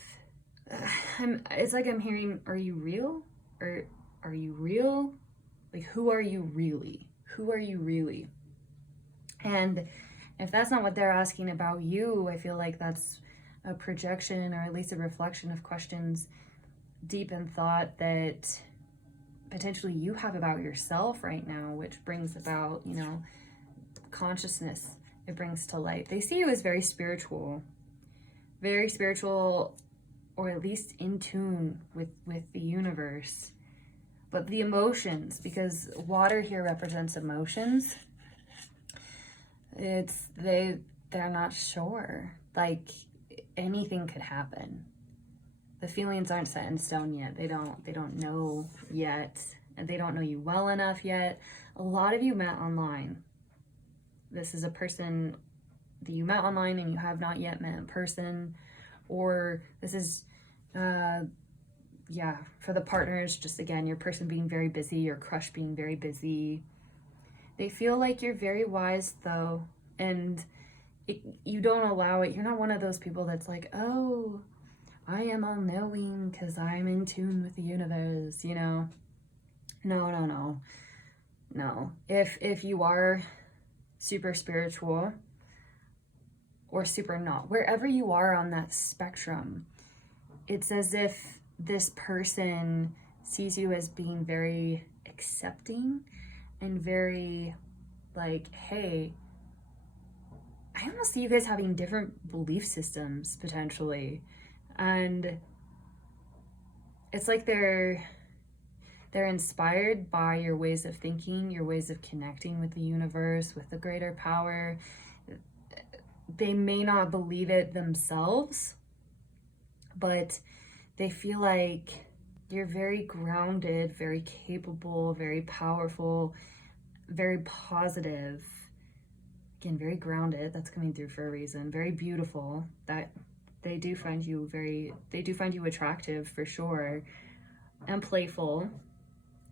it's like I'm hearing, are you real? Or are you real? Like, who are you really? Who are you really? And if that's not what they're asking about you, I feel like that's a projection, or at least a reflection of questions deep in thought that potentially you have about yourself right now, which brings about, consciousness. It brings to light. They see you as very spiritual, or at least in tune with the universe. But the emotions, because water here represents emotions, they're not sure. Like, anything could happen. The feelings aren't set in stone yet. They don't know yet, and they don't know you well enough yet. A lot of you met online. This is a person that you met online and you have not yet met in person. Or this is, for the partners, just again, your person being very busy, your crush being very busy. They feel like you're very wise though, and you don't allow it. You're not one of those people that's like, oh, I am all knowing because I'm in tune with the universe, No. If you are super spiritual or super not, wherever you are on that spectrum, it's as if this person sees you as being very accepting and very like, hey, I almost see you guys having different belief systems potentially. And it's like they're inspired by your ways of thinking, your ways of connecting with the universe, with the greater power. They may not believe it themselves, but they feel like you're very grounded, very capable, very powerful, very positive. Again, very grounded. That's coming through for a reason. Very beautiful. That they do find you attractive for sure, and playful.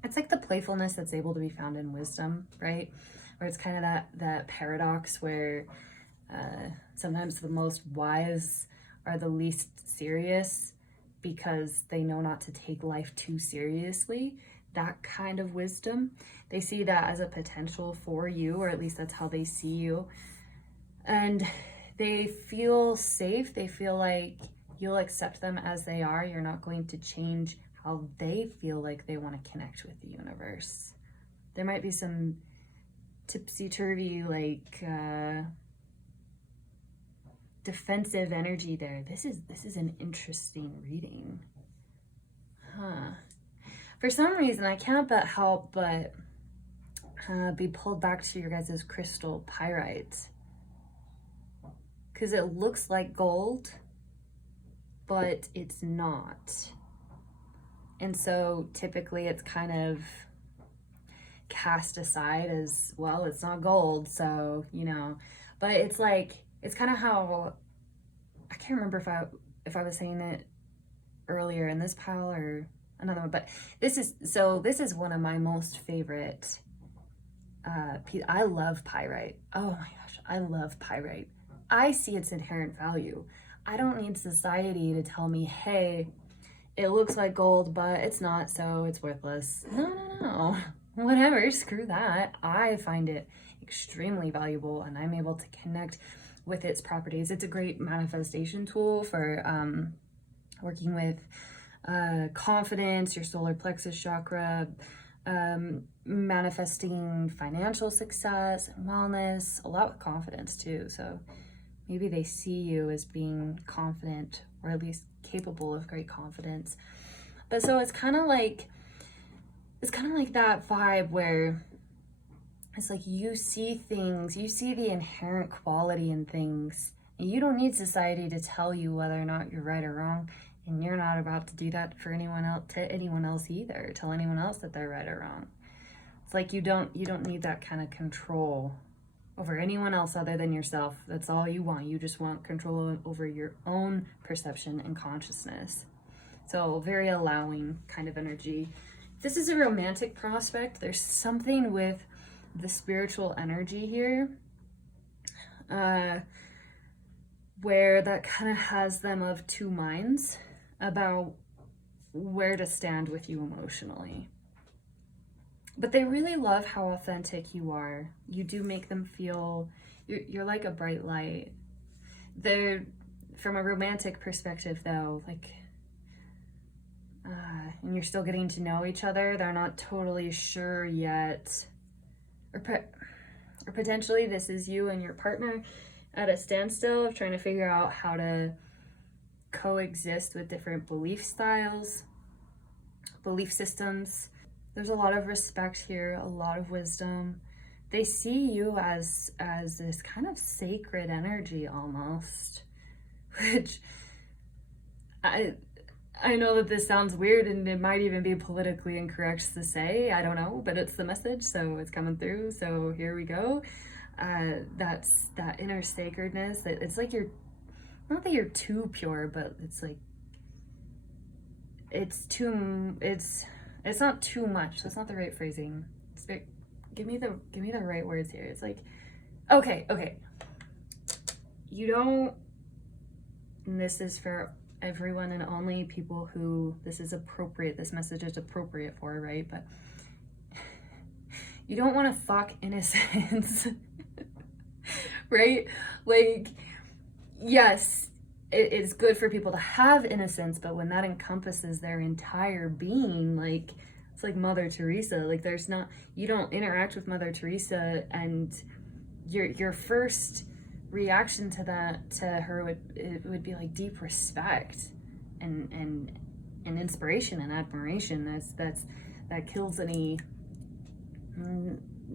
It's like the playfulness that's able to be found in wisdom, right? Where it's kind of that paradox where sometimes the most wise are the least serious because they know not to take life too seriously. That kind of wisdom, they see that as a potential for you, or at least that's how they see you. And they feel safe. They feel like you'll accept them as they are. You're not going to change how they feel like they want to connect with the universe. There might be some tipsy-turvy, like defensive energy there. This is an interesting reading. For some reason, I can't help but be pulled back to your guys' crystal pyrite, because it looks like gold, but it's not. And so typically it's kind of cast aside as, well, it's not gold, so, but it's like, it's kind of how, I can't remember if I was saying it earlier in this pile or another one, but this is one of my most favorite. I love pyrite. Oh my gosh, I love pyrite. I see its inherent value. I don't need society to tell me, hey, it looks like gold, but it's not, so it's worthless. No. Whatever, screw that. I find it extremely valuable, and I'm able to connect with its properties. It's a great manifestation tool for working with confidence, your solar plexus chakra, manifesting financial success and wellness, a lot with confidence too. So maybe they see you as being confident, or at least capable of great confidence. But so it's kind of like that vibe where it's like you see things, you see the inherent quality in things, and you don't need society to tell you whether or not you're right or wrong. And you're not about to do that for anyone else either. Tell anyone else that they're right or wrong. It's like you don't need that kind of control over anyone else other than yourself. That's all you want. You just want control over your own perception and consciousness. So very allowing kind of energy. This is a romantic prospect. There's something with the spiritual energy here where that kind of has them of two minds about where to stand with you emotionally. But they really love how authentic you are. You do make them feel you're like a bright light. They're, from a romantic perspective though, like and you're still getting to know each other, they're not totally sure yet, or potentially this is you and your partner at a standstill of trying to figure out how to coexist with different belief styles, belief systems. There's a lot of respect here, a lot of wisdom. They see you as this kind of sacred energy almost, which I know that this sounds weird and it might even be politically incorrect to say, I don't know, but it's the message, so it's coming through, so here we go. That's that inner sacredness. It's like you're, not that you're too pure, but it's like, it's not too much. That's not the right phrasing. It's very, give me the right words here. It's like, okay. You don't, and this is for everyone and only people who this message is appropriate for, right? But you don't want to fuck innocence, right? Like, yes, it is good for people to have innocence, but when that encompasses their entire being, like, it's like Mother Teresa. Like, you don't interact with Mother Teresa, and your first reaction to her would be like deep respect and inspiration and admiration. That kills any,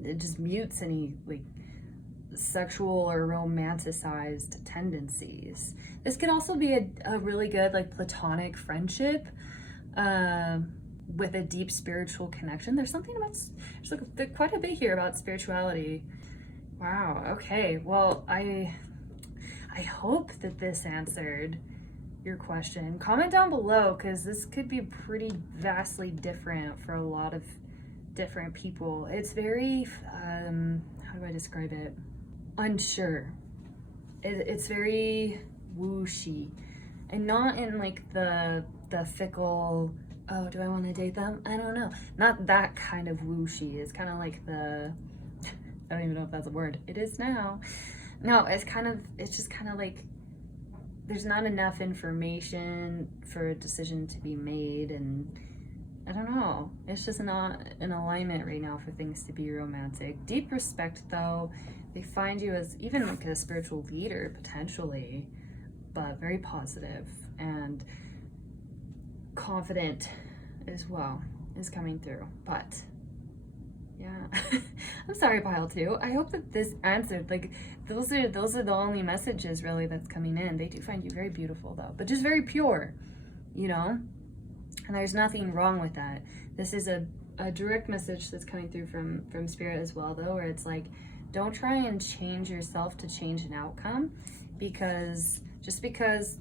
it just mutes any like sexual or romanticized tendencies. This could also be a really good like platonic friendship with a deep spiritual connection. There's quite a bit here about spirituality. Wow, okay. Well, I hope that this answered your question. Comment down below, because this could be pretty vastly different for a lot of different people. It's very, how do I describe it? Unsure. It's very whooshy, and not in like the fickle, oh, do I want to date them? I don't know. Not that kind of whooshy. It's kind of like the, I don't even know if that's a word. It is now. No, it's just kind of like there's not enough information for a decision to be made, and I don't know. It's just not in alignment right now for things to be romantic. Deep respect though. They find you as even like a spiritual leader potentially, but very positive and confident as well is coming through. But yeah, I'm sorry, pile 2. I hope that this answered, like, those are the only messages really that's coming in. They do find you very beautiful though, but just very pure, you know? And there's nothing wrong with that. This is a direct message that's coming through from Spirit as well though, where it's like, don't try and change yourself to change an outcome, because just because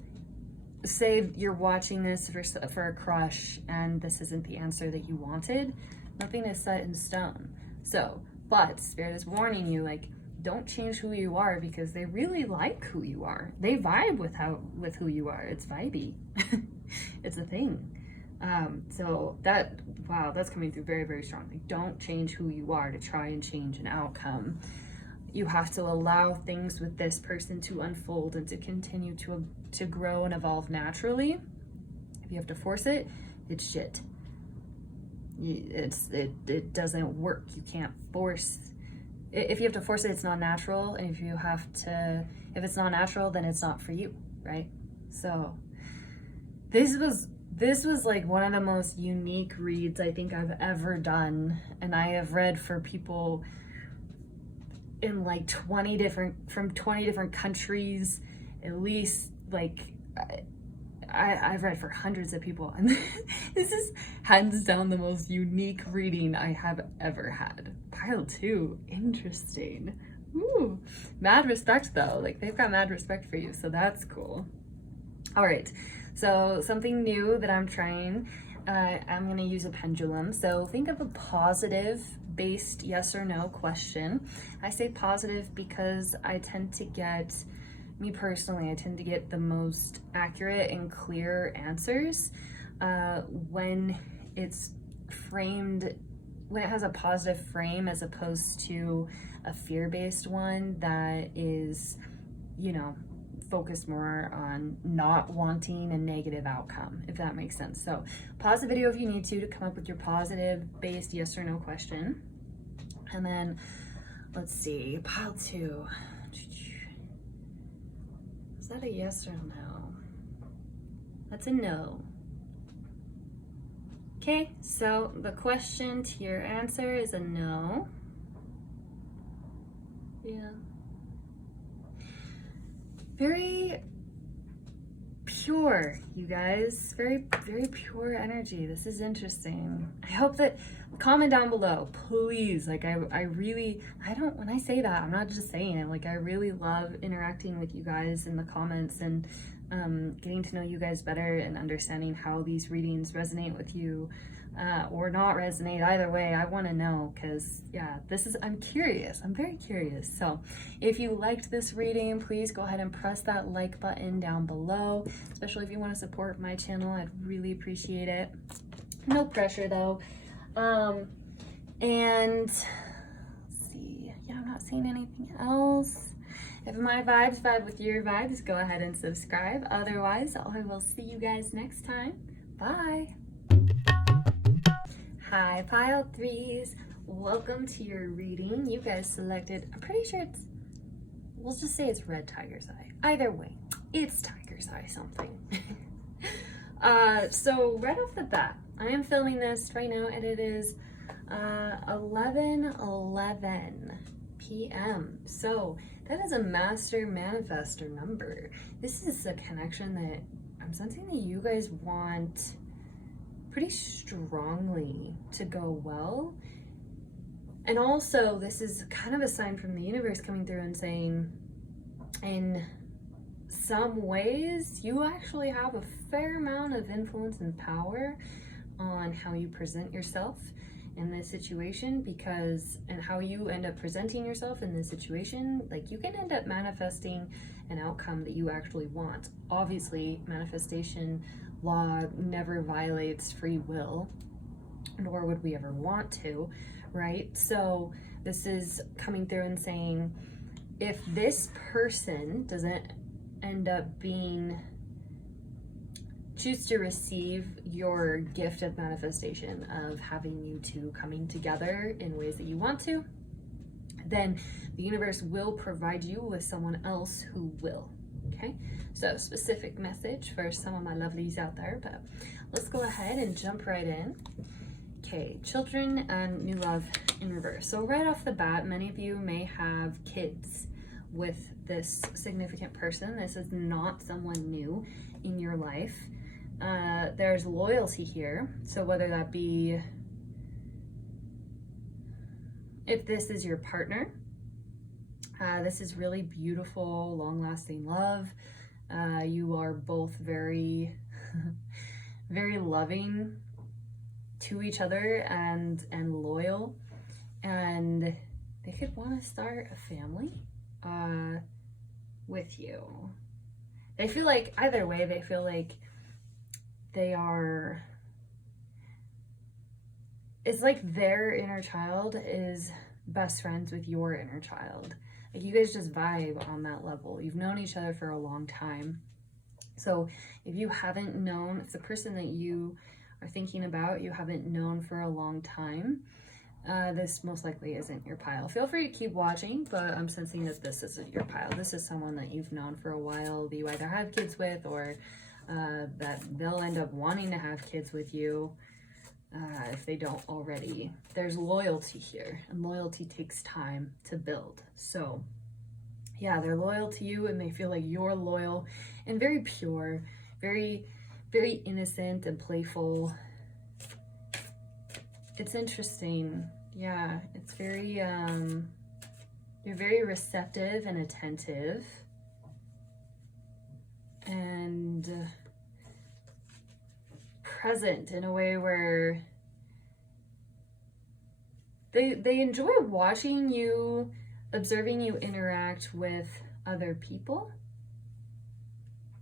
say you're watching this for a crush and this isn't the answer that you wanted, nothing is set in stone. So, but Spirit is warning you, like, don't change who you are because they really like who you are. They vibe with who you are. It's vibey. It's a thing. So that's coming through very, very strongly. Don't change who you are to try and change an outcome. You have to allow things with this person to unfold and to continue to grow and evolve naturally. If you have to force it, it's shit. It doesn't work. You can't force. If you have to force it, it's not natural. And if it's not natural, then it's not for you, right? So this was like one of the most unique reads I think I've ever done. And I have read for people in like 20 different countries, at least. Like I've read for hundreds of people, and this is hands down the most unique reading I have ever had. Pile 2, interesting. Ooh, mad respect though. Like, they've got mad respect for you, so that's cool. All right, so something new that I'm trying, I'm gonna use a pendulum. So think of a positive based yes or no question. I say positive because I tend to get, me personally, I tend to get the most accurate and clear answers when it's framed, when it has a positive frame, as opposed to a fear-based one that is, you know, focused more on not wanting a negative outcome, if that makes sense. So pause the video if you need to come up with your positive based yes or no question. And then let's see, pile 2. Is that a yes or no? That's a no. Okay, so the question to your answer is a no. Yeah. Very pure, you guys. Very, very pure energy. This is interesting. I hope that, comment down below, please. Like, I really, when I say that, I'm not just saying it. Like, I really love interacting with you guys in the comments and getting to know you guys better and understanding how these readings resonate with you or not resonate. Either way, I want to know, because yeah, I'm curious. I'm very curious. So if you liked this reading, please go ahead and press that like button down below, especially if you want to support my channel. I'd really appreciate it. No pressure though. And let's see, yeah, I'm not seeing anything else. If my vibes vibe with your vibes, go ahead and subscribe. Otherwise, I will see you guys next time. Bye. Hi, pile 3s. Welcome to your reading. You guys selected, I'm pretty sure we'll just say it's red tiger's eye. Either way, it's tiger's eye something. So right off the bat, I am filming this right now, and it is 11:11 p.m. So that is a master manifestor number. This is a connection that I'm sensing that you guys want pretty strongly to go well. And also, this is kind of a sign from the universe coming through and saying, in some ways, you actually have a fair amount of influence and power on how you present yourself in this situation, because, and how you end up presenting yourself in this situation, like, you can end up manifesting an outcome that you actually want. Obviously, manifestation law never violates free will, nor would we ever want to, right? So this is coming through and saying, if this person doesn't end up choose to receive your gift of manifestation, of having you two coming together in ways that you want to, then the universe will provide you with someone else who will. Okay, so specific message for some of my lovelies out there, but let's go ahead and jump right in. Okay, children and new love in reverse. So right off the bat, many of you may have kids with this significant person. This is not someone new in your life. There's loyalty here. So whether that be, if this is your partner, this is really beautiful, long-lasting love. You are both very, very loving to each other and loyal, and they could want to start a family with you. They feel like, either way, they feel like they are, it's like their inner child is best friends with your inner child. Like, you guys just vibe on that level. You've known each other for a long time. So if you haven't known, if the person that you are thinking about, you haven't known for a long time, this most likely isn't your pile. Feel free to keep watching, but I'm sensing that this isn't your pile. This is someone that you've known for a while, that you either have kids with, or that they'll end up wanting to have kids with you if they don't already. There's loyalty here, and loyalty takes time to build. So yeah, they're loyal to you, and they feel like you're loyal and very pure, very, very innocent and playful. It's interesting. Yeah, it's very, you're very receptive and attentive. And present in a way where they enjoy watching you, observing you interact with other people,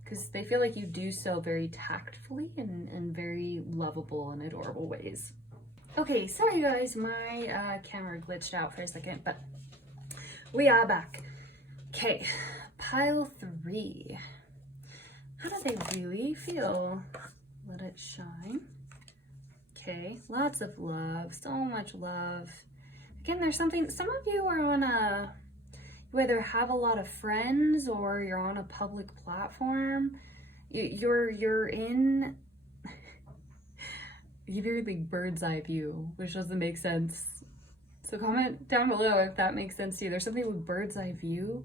because they feel like you do so very tactfully and very lovable and adorable ways. Okay, sorry guys, my camera glitched out for a second, but we are back. Okay, pile 3. How do they really feel? Let it shine. Okay, lots of love, so much love. Again, there's something, some of you are on a, you either have a lot of friends or you're on a public platform. You're in, you very like bird's eye view, which doesn't make sense. So comment down below if that makes sense to you. There's something with bird's eye view.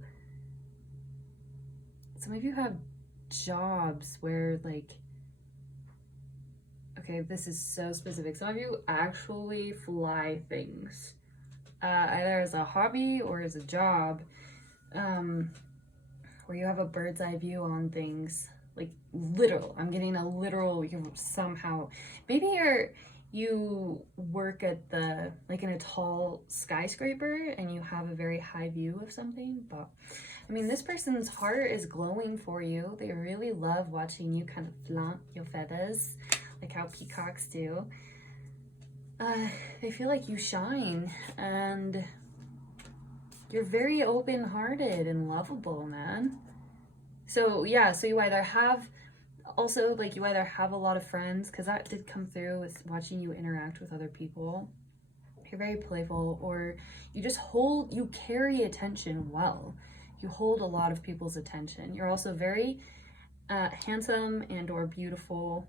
Some of you have jobs where like, okay, this is so specific. Some of you actually fly things, either as a hobby or as a job, where you have a bird's eye view on things, like literal. I'm getting a literal, you somehow, maybe you work at the, like in a tall skyscraper and you have a very high view of something, but I mean, this person's heart is glowing for you. They really love watching you kind of flaunt your feathers, like how peacocks do. They feel like you shine, and you're very open-hearted and lovable, man. So yeah, so you either have, also like you either have a lot of friends, because that did come through with watching you interact with other people. You're very playful, or you just hold, you carry attention well. You hold a lot of people's attention. You're also very handsome and or beautiful,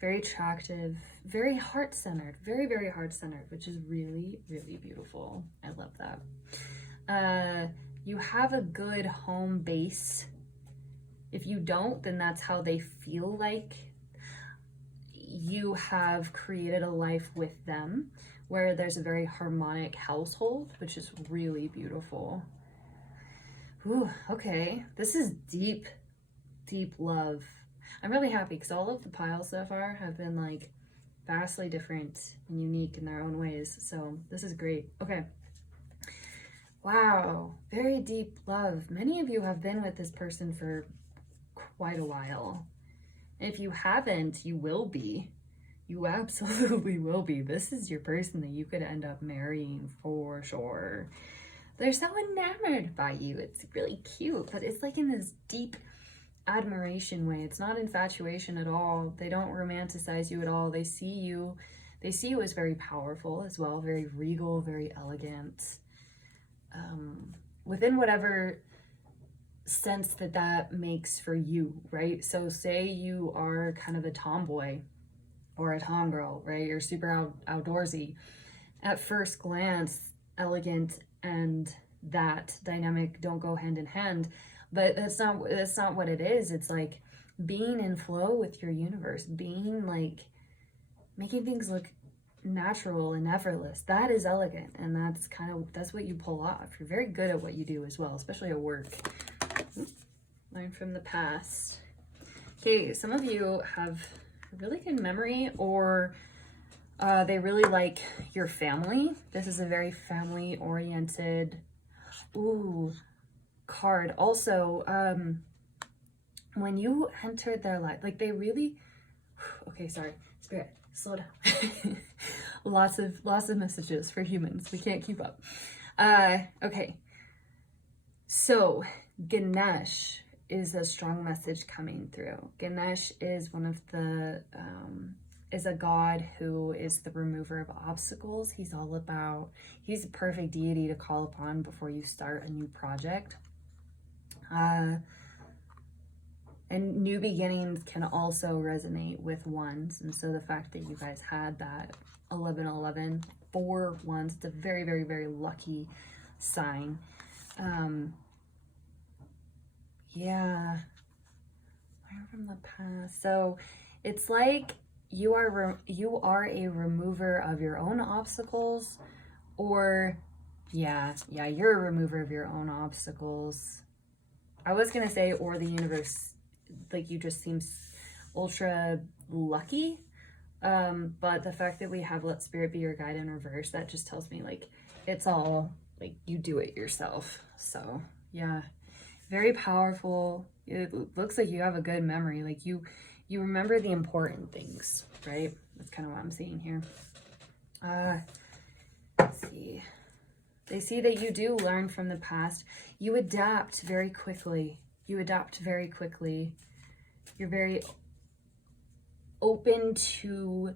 very attractive, very heart-centered, very, very heart-centered, which is really, really beautiful. I love that. You have a good home base. If you don't, then that's how they feel like you have created a life with them, where there's a very harmonic household, which is really beautiful. Ooh, okay. This is deep, deep love. I'm really happy because all of the piles so far have been like vastly different and unique in their own ways. So this is great. Okay. Wow. Very deep love. Many of you have been with this person for quite a while. And if you haven't, you will be. You absolutely will be. This is your person that you could end up marrying for sure. They're so enamored by you. It's really cute, but it's like in this deep admiration way. It's not infatuation at all. They don't romanticize you at all. They see you as very powerful as well, very regal, very elegant, within whatever sense that makes for you, right? So say you are kind of a tomboy or a tomgirl, right? You're super outdoorsy. At first glance, elegant and that dynamic don't go hand in hand, but that's not what it is. It's like being in flow with your universe, being like making things look natural and effortless. That is elegant, and that's what you pull off. You're very good at what you do as well, especially at work. Learn from the past. Okay, some of you have a really good memory, or they really like your family. This is a very family-oriented card. Also, when you entered their life, like they really, okay, sorry, Spirit, slow down. lots of messages for humans. We can't keep up. Okay. So Ganesh is a strong message coming through. Ganesh is one of the, is a god who is the remover of obstacles. He's a perfect deity to call upon before you start a new project. And new beginnings can also resonate with ones. And so the fact that you guys had that 1111, 4 ones, it's a very, very, very lucky sign. Yeah, learn from the past. So it's like you are a remover of your own obstacles, or yeah, you're a remover of your own obstacles. I was gonna say, or the universe, like you just seem ultra lucky. But the fact that we have let spirit be your guide in reverse, that just tells me like it's all like you do it yourself. So yeah, very powerful. It looks like you have a good memory. Like you remember the important things, right? That's kind of what I'm seeing here. Let's see. They see that you do learn from the past. You adapt very quickly. You're very open to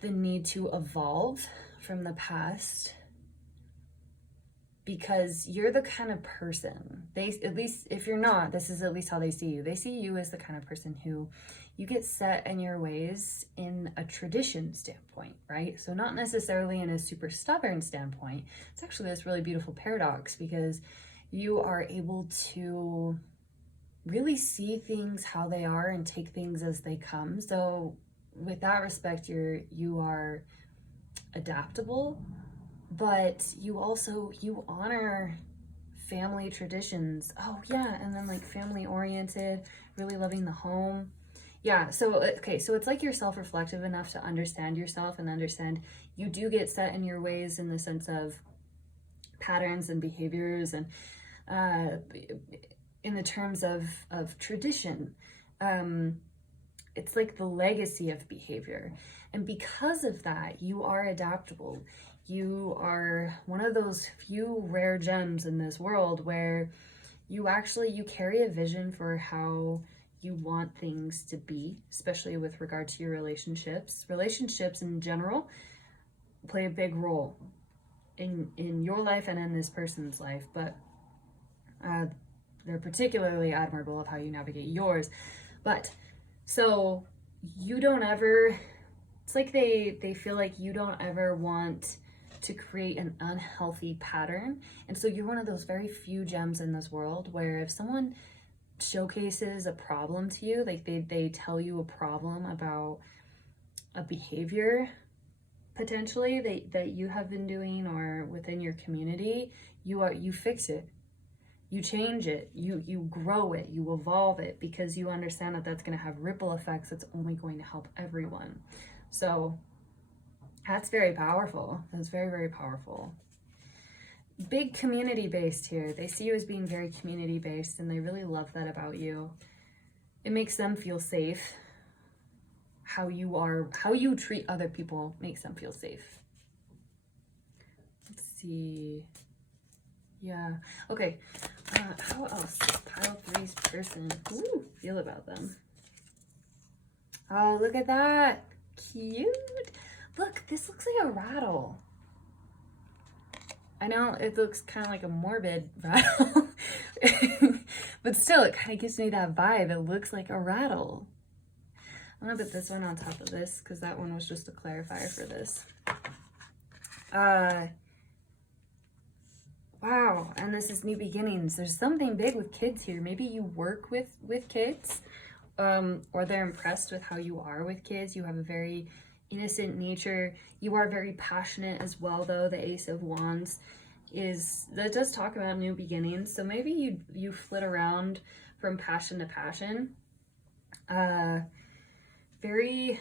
the need to evolve from the past, because you're the kind of person, at least if you're not, this is at least how they see you. They see you as the kind of person who you get set in your ways in a tradition standpoint, right? So not necessarily in a super stubborn standpoint. It's actually this really beautiful paradox, because you are able to really see things how they are and take things as they come. So with that respect, you are adaptable, but you honor family traditions. Oh yeah, and then like family oriented, really loving the home. Yeah, so okay, so it's like you're self-reflective enough to understand yourself and understand you do get set in your ways in the sense of patterns and behaviors, and in the terms of tradition. It's like the legacy of behavior. And because of that, you are adaptable. You are one of those few rare gems in this world where you carry a vision for how you want things to be, especially with regard to your relationships. Relationships in general play a big role in your life and in this person's life, but they're particularly admirable of how you navigate yours. But so you don't ever, it's like they feel like you don't ever want to create an unhealthy pattern. And so you're one of those very few gems in this world where if someone showcases a problem to you, like they tell you a problem about a behavior potentially that you have been doing or within your community, you fix it. You change it, you grow it, you evolve it, because you understand that that's going to have ripple effects that's only going to help everyone. So that's very powerful. That's very, very powerful. Big community based here. They see you as being very community based, and they really love that about you. It makes them feel safe. How you treat other people makes them feel safe. Let's see. Yeah. Okay. How else does pile 3's person feel about them? Oh, look at that. Cute. Look, this looks like a rattle. I know it looks kind of like a morbid rattle, but still, it kind of gives me that vibe. It looks like a rattle. I'm gonna put this one on top of this because that one was just a clarifier for this. Wow, and this is new beginnings. There's something big with kids here. Maybe you work with kids, or they're impressed with how you are with kids. You have a very innocent nature. You are very passionate as well, though. The Ace of Wands that does talk about new beginnings. So maybe you flit around from passion to passion. Very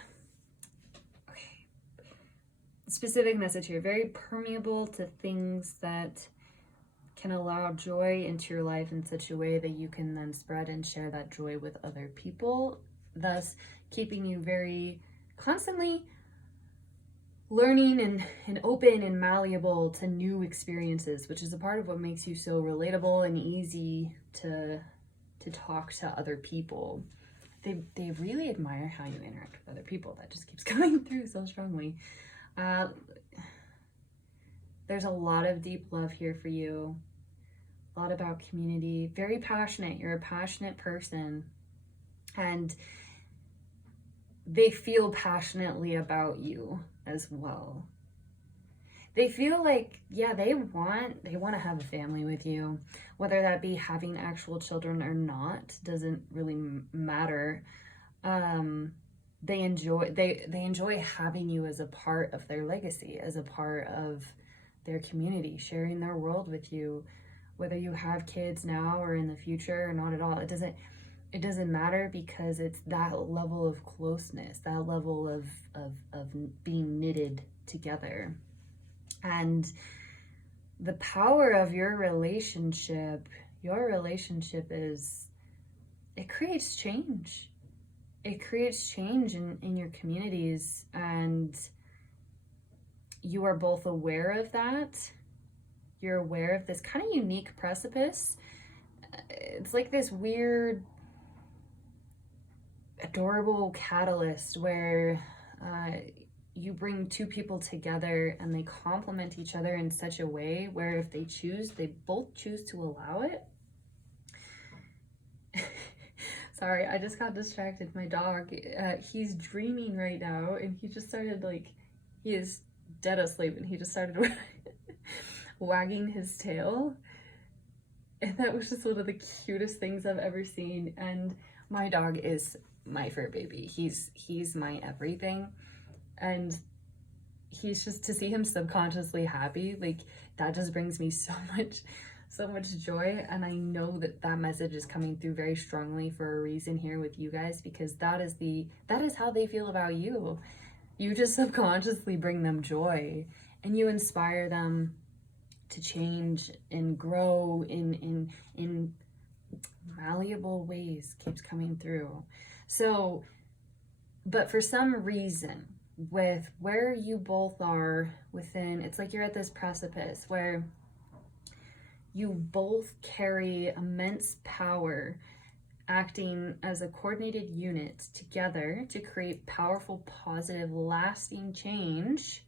specific message here, very permeable to things that can allow joy into your life in such a way that you can then spread and share that joy with other people, thus keeping you very constantly learning and open and malleable to new experiences, which is a part of what makes you so relatable and easy to talk to other people. They really admire how you interact with other people. That just keeps coming through so strongly. There's a lot of deep love here for you, a lot about community, very passionate. You're a passionate person, and they feel passionately about you as well. They feel like, yeah, they want to have a family with you, whether that be having actual children or not, doesn't really matter. They enjoy having you as a part of their legacy, as a part of their community, sharing their world with you, whether you have kids now or in the future or not at all. It doesn't matter, because it's that level of closeness, that level of being knitted together. And the power of your relationship is, it creates change. It creates change in your communities, and you are both aware of that. You're aware of this kind of unique precipice. It's like this weird, adorable catalyst where you bring two people together and they complement each other in such a way where if they choose, they both choose to allow it. Sorry, I just got distracted. My dog, he's dreaming right now, and he just started, he is dead asleep, and he just started wagging his tail. And that was just one of the cutest things I've ever seen. And my dog is my fur baby. He's my everything. And he's just, to see him subconsciously happy, that just brings me so much joy. And I know that message is coming through very strongly for a reason here with you guys, because that is how they feel about you. You just subconsciously bring them joy, and you inspire them to change and grow in malleable ways. Keeps coming through. So, but for some reason, with where you both are within, it's like you're at this precipice where you both carry immense power, acting as a coordinated unit together to create powerful, positive, lasting change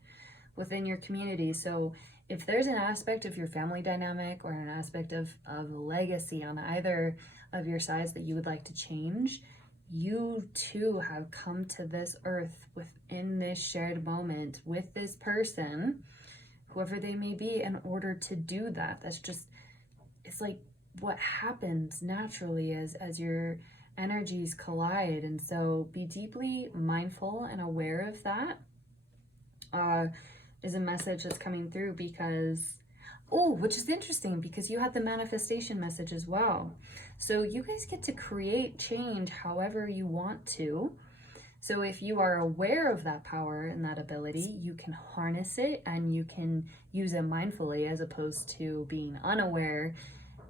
within your community. So if there's an aspect of your family dynamic or an aspect of legacy on either of your sides that you would like to change, you too have come to this earth within this shared moment with this person, whoever they may be, in order to do that. It's like what happens naturally as your energies collide. And so be deeply mindful and aware of that. Is a message that's coming through, because which is interesting, because you had the manifestation message as well. So you guys get to create change however you want to. So if you are aware of that power and that ability, you can harness it and you can use it mindfully, as opposed to being unaware.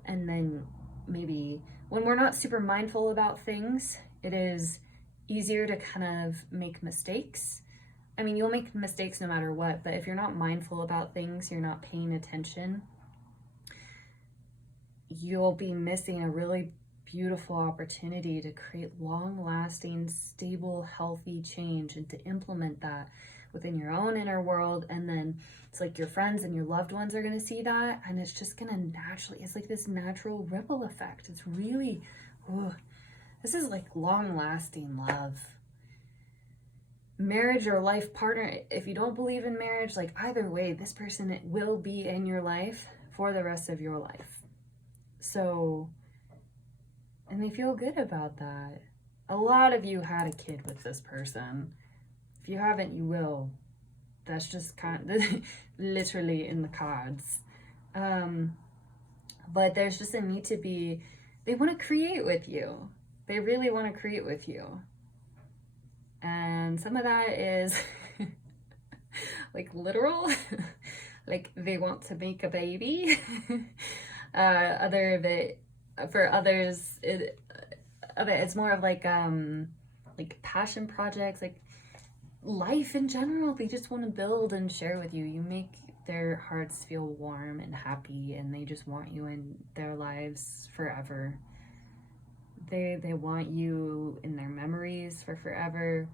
And then maybe when we're not super mindful about things, it is easier to kind of make mistakes. I mean, you'll make mistakes no matter what, but if you're not mindful about things, you're not paying attention, you'll be missing a really beautiful opportunity to create long-lasting, stable, healthy change, and to implement that within your own inner world. And then it's like your friends and your loved ones are going to see that, and it's just going to naturally, it's like this natural ripple effect. It's really, this is like long-lasting love. Marriage or life partner, if you don't believe in marriage, either way, this person will be in your life for the rest of your life. So, and they feel good about that. A lot of you had a kid with this person. If you haven't, you will. That's just kind of literally in the cards. But there's just a need to be they want to create with you. They really want to create with you. And some of that is like literal, like they want to make a baby. Other of it, for others, it's more of like passion projects, like life in general. They just want to build and share with you. You make their hearts feel warm and happy, and they just want you in their lives forever. They want you in their memories for forever,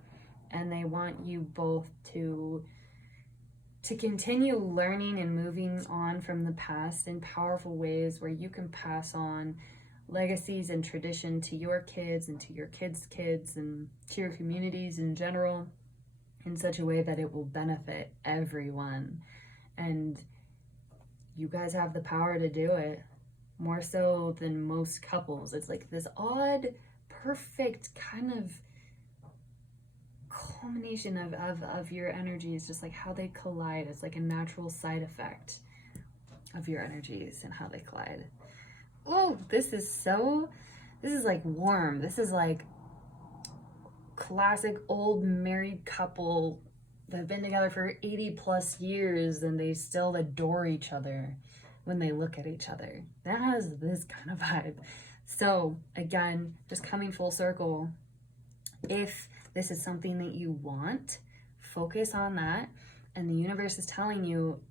and they want you both to continue learning and moving on from the past in powerful ways where you can pass on legacies and tradition to your kids and to your kids' kids and to your communities in general in such a way that it will benefit everyone. And you guys have the power to do it, more so than most couples. It's like this odd, perfect kind of culmination of your energies, just like how they collide. It's like a natural side effect of your energies and how they collide. Oh, this is like warm. This is like classic old married couple that have been together for 80 plus years and they still adore each other when they look at each other. That has this kind of vibe. So again, just coming full circle, if this is something that you want, focus on that. And the universe is telling you,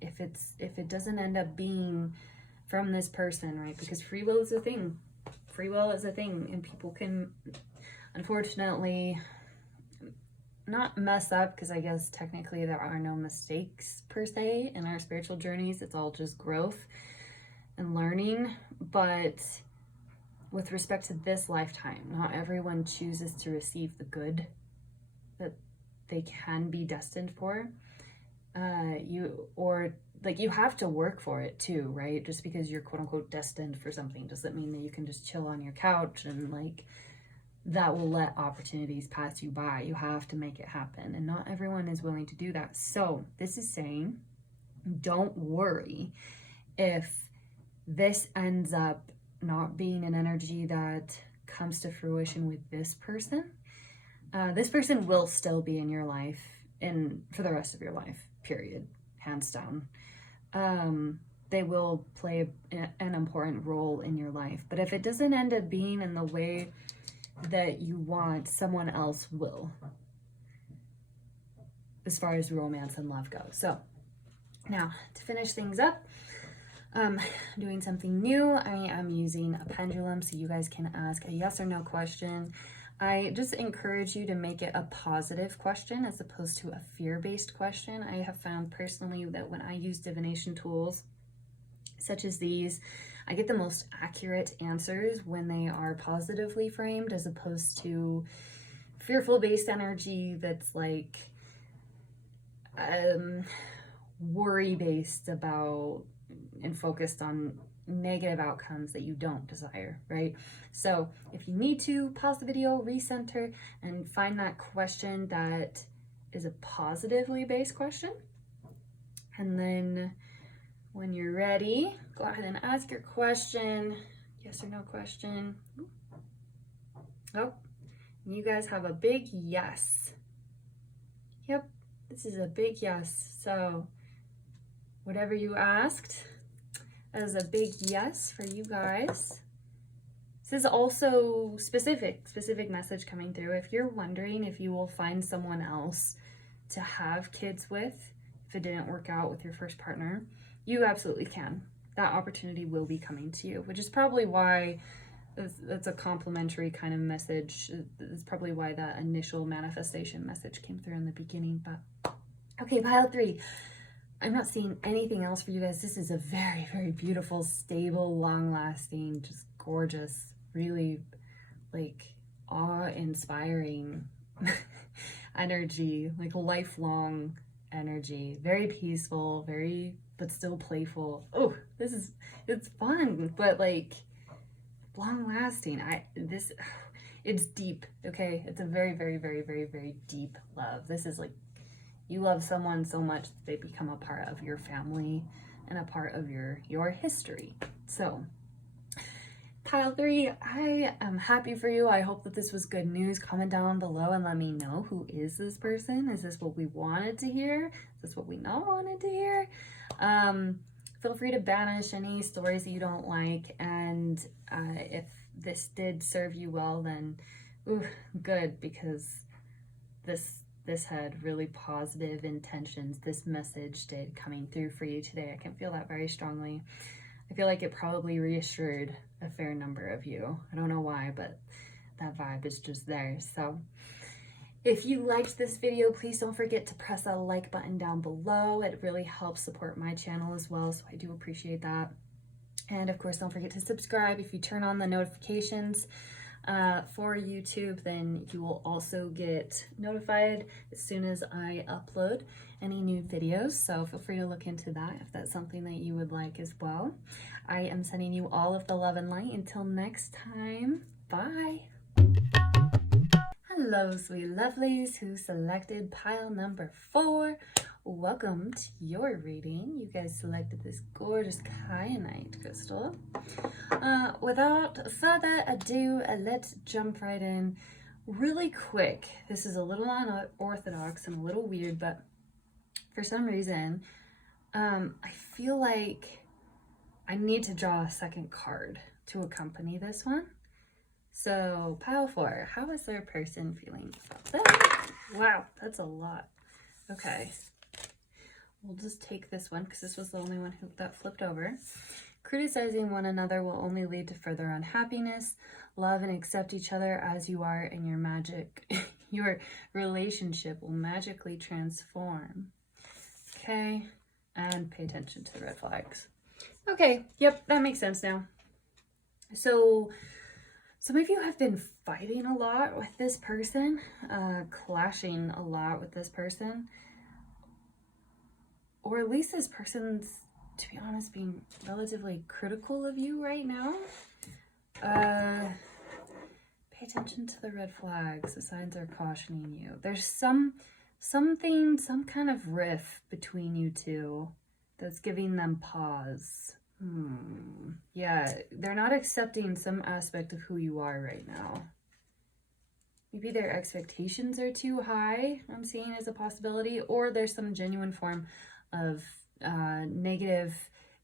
if it doesn't end up being from this person, right? Because free will is a thing. Free will is a thing, and people can, unfortunately, not mess up, because I guess technically there are no mistakes per se in our spiritual journeys. It's all just growth and learning. But with respect to this lifetime, not everyone chooses to receive the good that they can be destined for. You have to work for it too, right? Just because you're quote unquote destined for something doesn't mean that you can just chill on your couch and like that will let opportunities pass you by. You have to make it happen, and not everyone is willing to do that. So this is saying, don't worry if this ends up not being an energy that comes to fruition with this person. This person will still be in your life and for the rest of your life, period, hands down. They will play an important role in your life. But if it doesn't end up being in the way that you want, someone else will, as far as romance and love go. So now to finish things up, doing something new. I am using a pendulum so you guys can ask a yes or no question. I just encourage you to make it a positive question as opposed to a fear-based question. I have found personally that when I use divination tools such as these, I get the most accurate answers when they are positively framed as opposed to fearful-based energy that's like worry-based about and focused on negative outcomes that you don't desire, right? So if you need to, pause the video, recenter, and find that question that is a positively based question. And then when you're ready, go ahead and ask your question, yes or no question. Oh, you guys have a big yes. Yep, this is a big yes. So whatever you asked, that is a big yes for you guys. This is also specific message coming through. If you're wondering if you will find someone else to have kids with, if it didn't work out with your first partner, you absolutely can. That opportunity will be coming to you, which is probably why that's a complimentary kind of message. It's probably why that initial manifestation message came through in the beginning. But okay, pile 3. I'm not seeing anything else for you guys. This is a very, very beautiful, stable, long-lasting, just gorgeous, really like awe-inspiring energy, like lifelong energy. Very peaceful, but still playful. Oh, it's fun, but like long-lasting. It's deep, okay? It's a very, very, very, very, very deep love. This is like, you love someone so much that they become a part of your family and a part of your history. So pile 3. I am happy for you. I hope that this was good news. Comment down below and let me know, who is this person? Is this what we wanted to hear? Is this what we not wanted to hear? Feel free to banish any stories that you don't like, and if this did serve you well, then ooh, good, because this had really positive intentions. This message did coming through for you today. I can feel that very strongly. I feel like it probably reassured a fair number of you. I don't know why, but that vibe is just there. So if you liked this video, please don't forget to press that like button down below. It really helps support my channel as well, so I do appreciate that. And of course, don't forget to subscribe. If you turn on the notifications for YouTube, then you will also get notified as soon as I upload any new videos. So feel free to look into that if that's something that you would like as well. I am sending you all of the love and light. Until next time, bye. Hello, sweet lovelies who selected pile number 4. Welcome to your reading. You guys selected this gorgeous kyanite crystal. Without further ado, let's jump right in really quick. This is a little unorthodox and a little weird, but for some reason, I feel like I need to draw a second card to accompany this one. So, pile 4, how is their person feeling about that? Wow, that's a lot. Okay. We'll just take this one because this was the only one that flipped over. Criticizing one another will only lead to further unhappiness. Love and accept each other as you are, and your relationship will magically transform. Okay, and pay attention to the red flags. Okay, yep, that makes sense now. So some of you have been fighting a lot with this person, clashing a lot with this person. Or at least this person's, to be honest, being relatively critical of you right now. Pay attention to the red flags. The signs are cautioning you. There's some kind of rift between you two that's giving them pause. Yeah, they're not accepting some aspect of who you are right now. Maybe their expectations are too high, I'm seeing as a possibility, or there's some genuine form of negative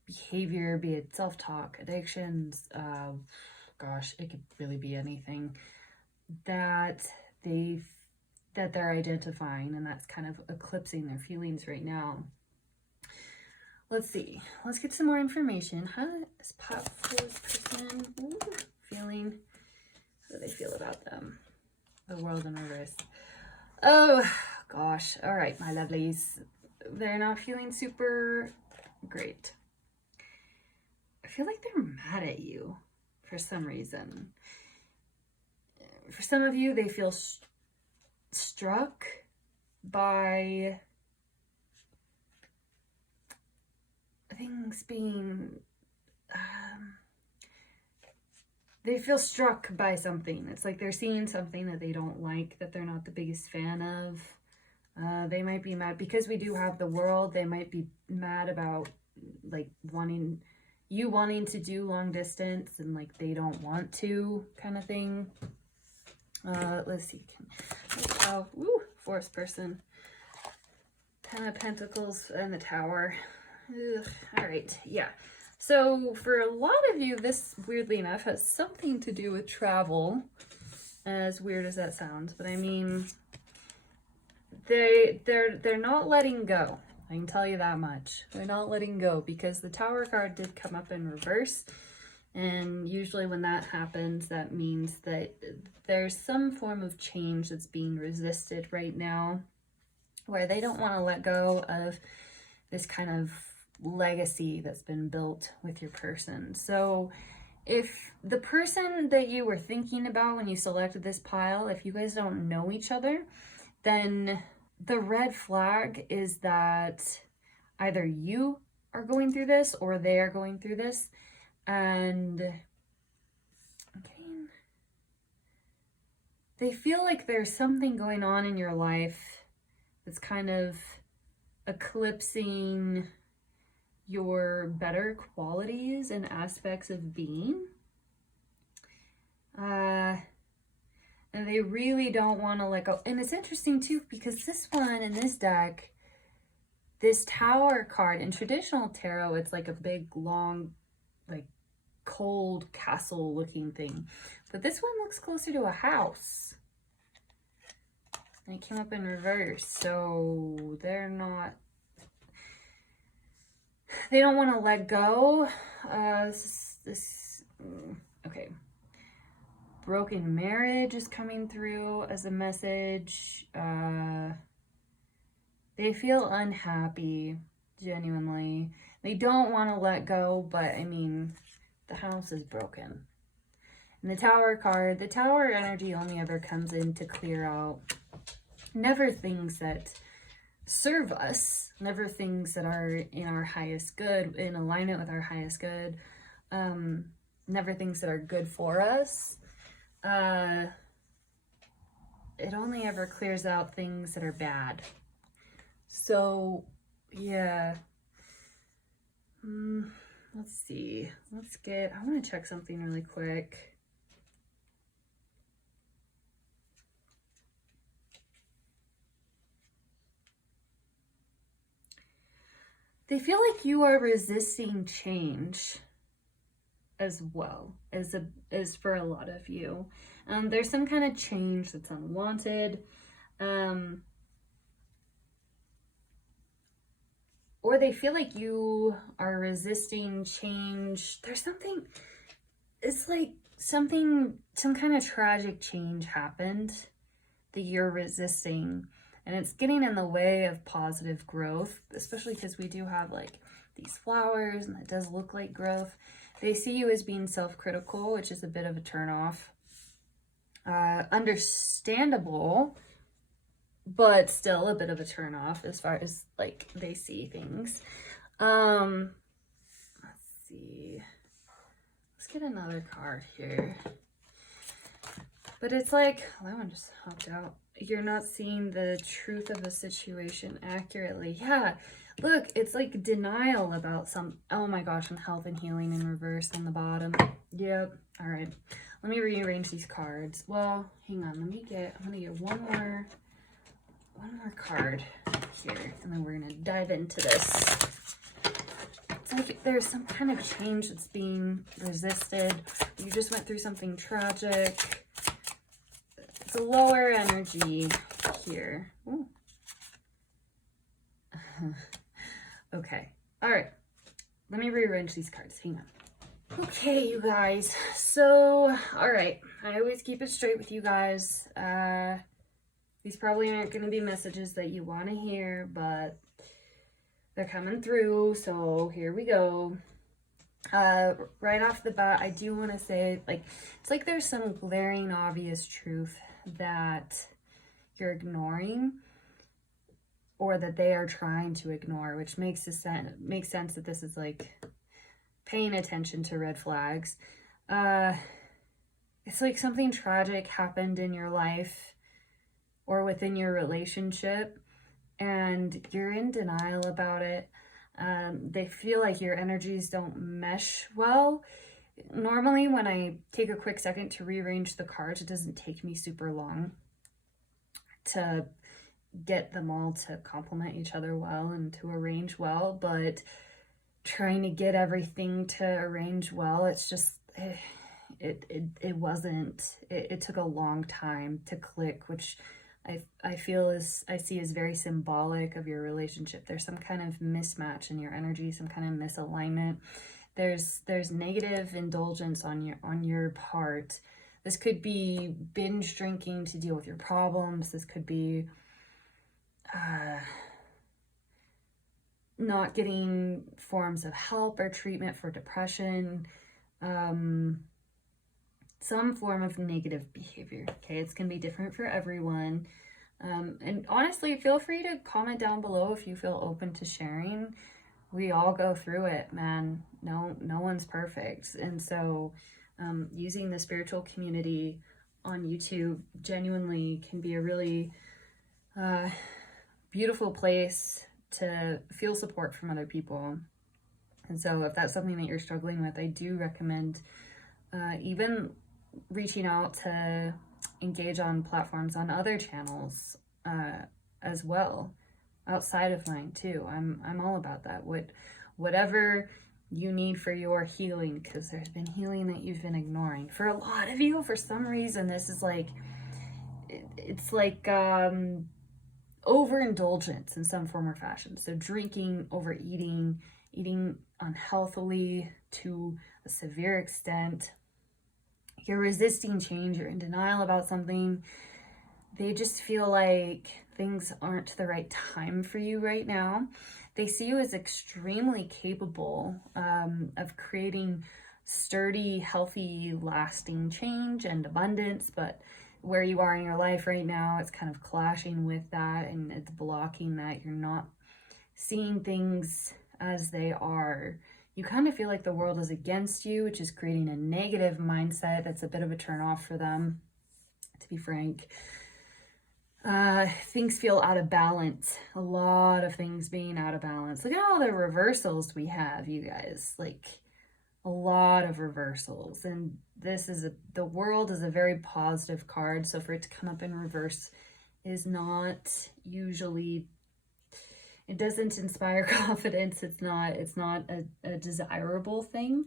behavior, be it self-talk, addictions, gosh, it could really be anything that they're identifying, and that's kind of eclipsing their feelings right now. Let's see. Let's get some more information. How is Pop 4's person feeling? How do they feel about them? The world in reverse. Oh, gosh. All right, my lovelies. They're not feeling super great. I feel like they're mad at you for some reason. For some of you, they feel struck by things being... they feel struck by something. It's like they're seeing something that they don't like, that they're not the biggest fan of. They might be mad because we do have the world. They might be mad about like wanting to do long distance and like they don't want to, kind of thing. Let's see. Force person. 10 of Pentacles and the Tower. Ugh. All right, yeah. So for a lot of you, this weirdly enough has something to do with travel, as weird as that sounds. But I mean, they're not letting go. I can tell you that much. They're not letting go because the Tower card did come up in reverse. And usually when that happens, that means that there's some form of change that's being resisted right now, where they don't want to let go of this kind of legacy that's been built with your person. So if the person that you were thinking about when you selected this pile, if you guys don't know each other, then the red flag is that either you are going through this or they are going through this. And okay, they feel like there's something going on in your life that's kind of eclipsing your better qualities and aspects of being. And they really don't want to let go. And it's interesting too, because this one in this deck, this Tower card, in traditional tarot, it's like a big, long, like cold castle looking thing. But this one looks closer to a house. And it came up in reverse, so they don't want to let go. Okay. Broken marriage is coming through as a message. They feel unhappy, genuinely. They don't want to let go, but I mean, the house is broken. And the Tower card, the Tower energy only ever comes in to clear out never things that serve us, never things that are in our highest good, in alignment with our highest good, never things that are good for us. It only ever clears out things that are bad. So, yeah. Let's see. I want to check something really quick. They feel like you are resisting change as well as for a lot of you. There's some kind of change that's unwanted. Or they feel like you are resisting change. There's something, it's like some kind of tragic change happened that you're resisting. And it's getting in the way of positive growth, especially because we do have like these flowers and it does look like growth. They see you as being self-critical, which is a bit of a turnoff. Understandable, but still a bit of a turnoff as far as like they see things. Let's see. Let's get another card here. But it's like, oh, that one just hopped out. You're not seeing the truth of a situation accurately. Yeah, look, it's like denial about oh my gosh, and health and healing in reverse on the bottom. Yep, all right. Let me rearrange these cards. Well, hang on, I'm gonna get one more card here, and then we're gonna dive into this. It's like there's some kind of change that's being resisted. You just went through something tragic. It's a lower energy here. Ooh. Okay. All right. Let me rearrange these cards. Hang on. Okay, you guys. So, all right. I always keep it straight with you guys. These probably aren't going to be messages that you want to hear, but they're coming through. So here we go. Right off the bat, I do want to say, like, it's like there's some glaring, obvious truth that you're ignoring, or that they are trying to ignore, which makes sense that this is like paying attention to red flags. It's like something tragic happened in your life or within your relationship, and you're in denial about it. They feel like your energies don't mesh well. Normally, when I take a quick second to rearrange the cards, it doesn't take me super long to get them all to complement each other well and to arrange well, but trying to get everything to arrange well, it's just, it took a long time to click, which I see as very symbolic of your relationship. There's some kind of mismatch in your energy, some kind of misalignment. There's negative indulgence on your part. This could be binge drinking to deal with your problems. This could be not getting forms of help or treatment for depression. Some form of negative behavior. Okay, it's gonna be different for everyone. And honestly, feel free to comment down below if you feel open to sharing. We all go through it, man. No one's perfect. And so using the spiritual community on YouTube genuinely can be a really beautiful place to feel support from other people. And so if that's something that you're struggling with, I do recommend even reaching out to engage on platforms on other channels as well, outside of mine too. I'm all about that. Whatever you need for your healing, because there's been healing that you've been ignoring. For a lot of you, for some reason, this is like, it's like overindulgence in some form or fashion. So drinking, overeating, eating unhealthily to a severe extent. You're resisting change, you're in denial about something. They just feel like things aren't the right time for you right now. They see you as extremely capable of creating sturdy, healthy, lasting change and abundance, but where you are in your life right now, it's kind of clashing with that, and it's blocking that. You're not seeing things as they are. You kind of feel like the world is against you, which is creating a negative mindset. That's a bit of a turnoff for them, to be frank. Things feel out of balance. A lot of things being out of balance. Look at all the reversals we have, you guys. Like, a lot of reversals. And this is the world is a very positive card. So for it to come up in reverse is not usually, it doesn't inspire confidence. It's not a desirable thing.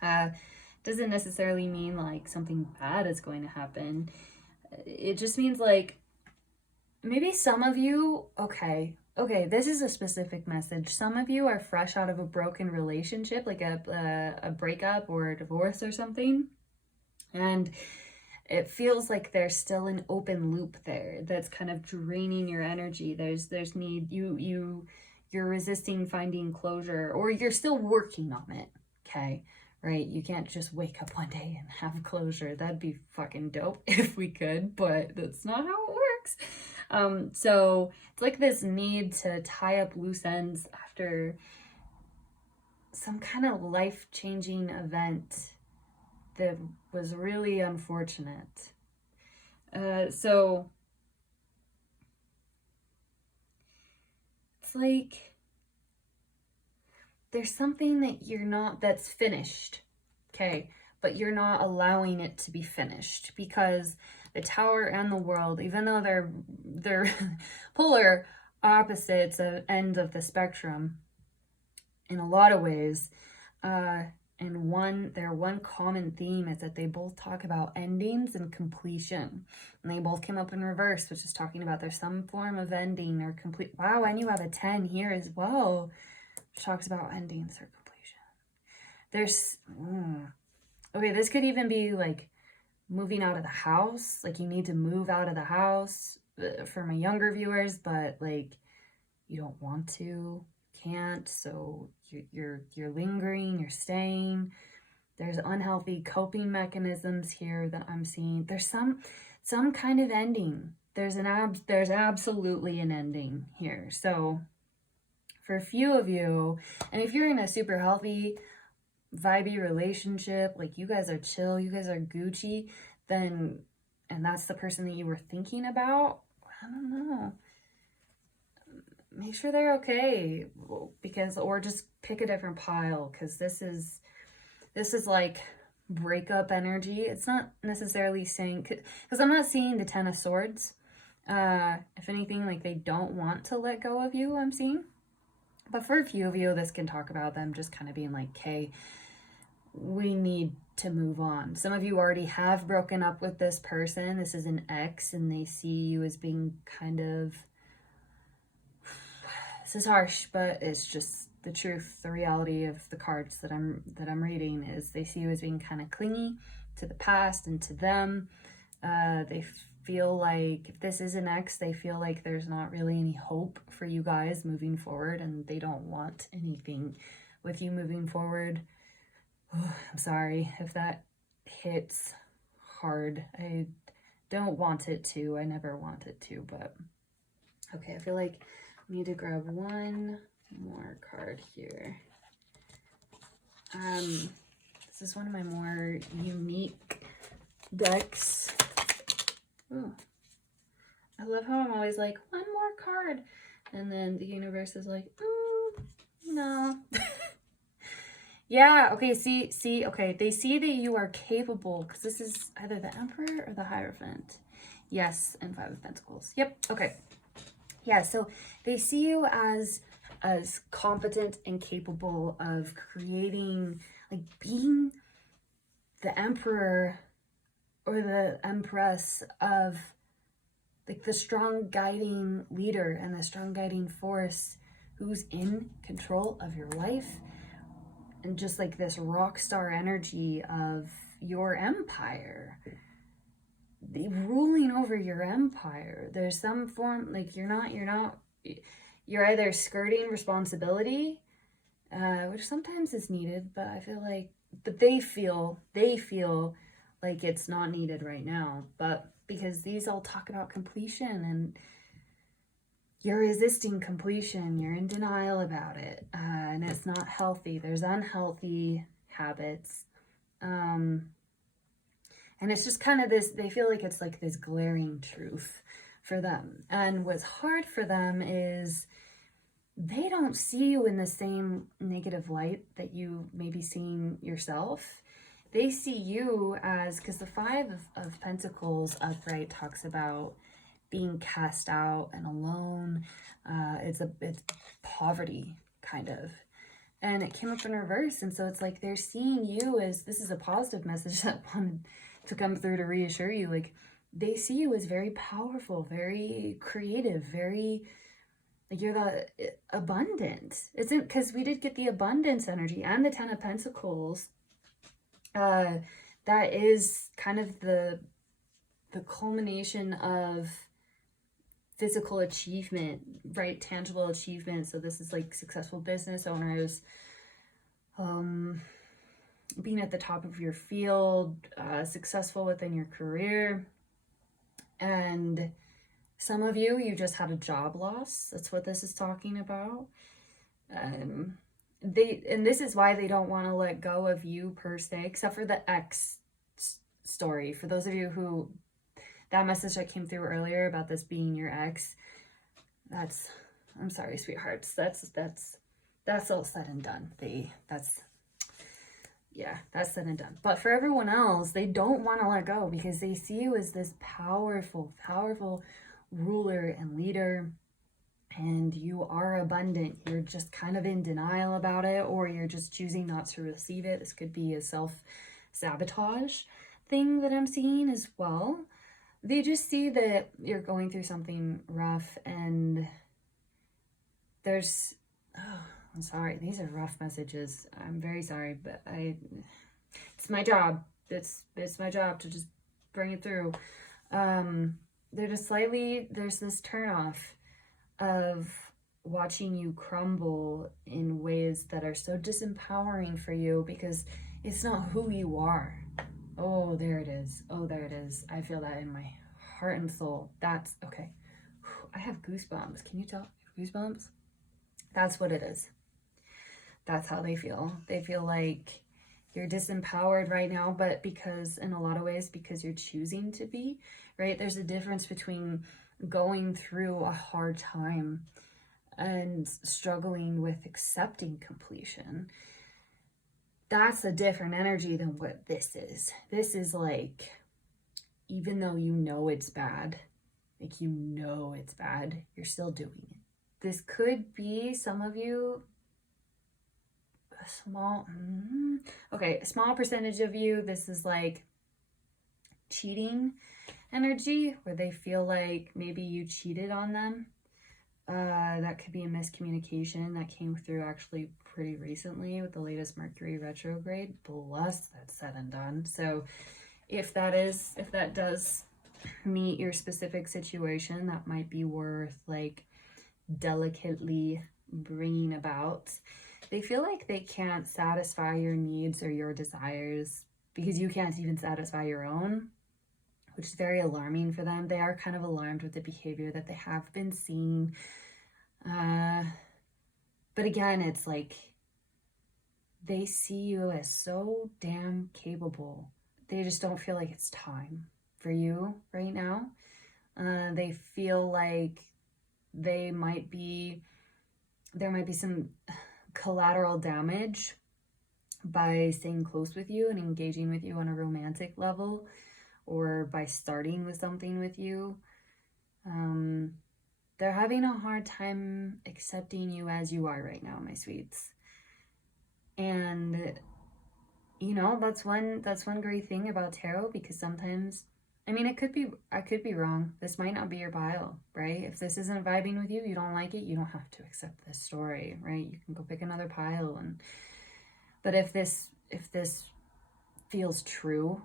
Doesn't necessarily mean like something bad is going to happen. It just means like, maybe some of you, okay, this is a specific message. Some of you are fresh out of a broken relationship, like a breakup or a divorce or something. And it feels like there's still an open loop there that's kind of draining your energy. There's need, you're resisting finding closure, or you're still working on it, okay? Right? You can't just wake up one day and have closure. That'd be fucking dope if we could, but that's not how it works. So it's like this need to tie up loose ends after some kind of life-changing event that was really unfortunate. So it's like there's something that you're not, that's finished, okay, but you're not allowing it to be finished, because the Tower and the World, even though they're polar opposites of ends of the spectrum in a lot of ways, and their one common theme is that they both talk about endings and completion, and they both came up in reverse, which is talking about there's some form of ending or complete. Wow, and you have a 10 here as well, which talks about endings or completion. There's okay, this could even be like moving out of the house. Like, you need to move out of the house for my younger viewers, but like you don't want to, can't, so you're lingering, you're staying. There's unhealthy coping mechanisms here that I'm seeing. There's some kind of ending. There's absolutely an ending here. So for a few of you, and if you're in a super healthy, vibey relationship, like you guys are chill, you guys are Gucci, then, and that's the person that you were thinking about, I don't know, make sure they're okay, because, or just pick a different pile, because this is like breakup energy. It's not necessarily saying, because I'm not seeing the 10 of Swords. If anything, like they don't want to let go of you, I'm seeing. But for a few of you, this can talk about them just kind of being like, okay, we need to move on. Some of you already have broken up with this person. This is an ex, and they see you as being kind of, this is harsh, but it's just the truth. The reality of the cards that I'm reading is they see you as being kind of clingy to the past and to them. They feel like, if this is an ex, they feel like there's not really any hope for you guys moving forward, and they don't want anything with you moving forward. Oh, I'm sorry if that hits hard. I don't want it to. I never want it to, but okay, I feel like I need to grab one more card here. This is one of my more unique decks. Ooh. I love how I'm always like, one more card, and then the universe is like, no. Yeah, okay, see, okay. They see that you are capable, because this is either the Emperor or the Hierophant. Yes, and Five of Pentacles. Yep, okay. Yeah, so they see you as competent and capable of creating, like being the Emperor or the Empress of like the strong guiding leader and the strong guiding force who's in control of your life, and just like this rock star energy of your empire, ruling over your empire. There's some form, like you're either skirting responsibility, which sometimes is needed, but I feel like, but they feel like it's not needed right now. But because these all talk about completion, and you're resisting completion, you're in denial about it, and it's not healthy. There's unhealthy habits, and it's just kind of this, they feel like it's like this glaring truth for them. And what's hard for them is they don't see you in the same negative light that you may be seeing yourself. They see you as, because the Five of Pentacles upright talks about being cast out and alone. It's poverty, kind of. And it came up in reverse. And so it's like they're seeing you as, this is a positive message that wanted to come through to reassure you. Like, they see you as very powerful, very creative, very, like, you're the abundant. It's because we did get the abundance energy and the Ten of Pentacles. That is kind of the culmination of physical achievement, right? Tangible achievement. So this is like successful business owners, being at the top of your field, successful within your career. And some of you just had a job loss. That's what this is talking about. And this is why they don't want to let go of you per se, except for the ex story. For those of you who, that message that came through earlier about this being your ex, that's, I'm sorry, sweethearts, that's all said and done. That's said and done. But for everyone else, they don't want to let go because they see you as this powerful ruler and leader, and you are abundant. You're just kind of in denial about it, or you're just choosing not to receive it. This could be a self-sabotage thing that I'm seeing as well. They just see that you're going through something rough, and there's, oh, I'm sorry, these are rough messages. I'm very sorry, but it's my job. It's my job to just bring it through. They're just slightly, there's this turnoff of watching you crumble in ways that are so disempowering for you because it's not who you are. Oh, there it is. Oh, there it is. I feel that in my heart and soul. That's okay. I have goosebumps. Can you tell? Goosebumps? That's what it is. That's how they feel. They feel like you're disempowered right now, but because, in a lot of ways, because you're choosing to be, right? There's a difference between going through a hard time and struggling with accepting completion. That's a different energy than what this is. This is like, even though you know it's bad, like you know it's bad, you're still doing it. This could be some of you, a small percentage of you, this is like cheating energy, where they feel like maybe you cheated on them. That could be a miscommunication that came through actually pretty recently with the latest Mercury retrograde. Bless, that's said and done. So if that does meet your specific situation, that might be worth like delicately bringing about. They feel like they can't satisfy your needs or your desires because you can't even satisfy your own, which is very alarming for them. They are kind of alarmed with the behavior that they have been seeing. But again, it's like they see you as so damn capable. They just don't feel like it's time for you right now. They feel like there might be some collateral damage by staying close with you and engaging with you on a romantic level, or by starting with something with you. They're having a hard time accepting you as you are right now, my sweets. And you know, that's one great thing about tarot, because sometimes, I mean, I could be wrong. This might not be your pile, right? If this isn't vibing with you, you don't like it, you don't have to accept this story, right? You can go pick another pile. But if this feels true,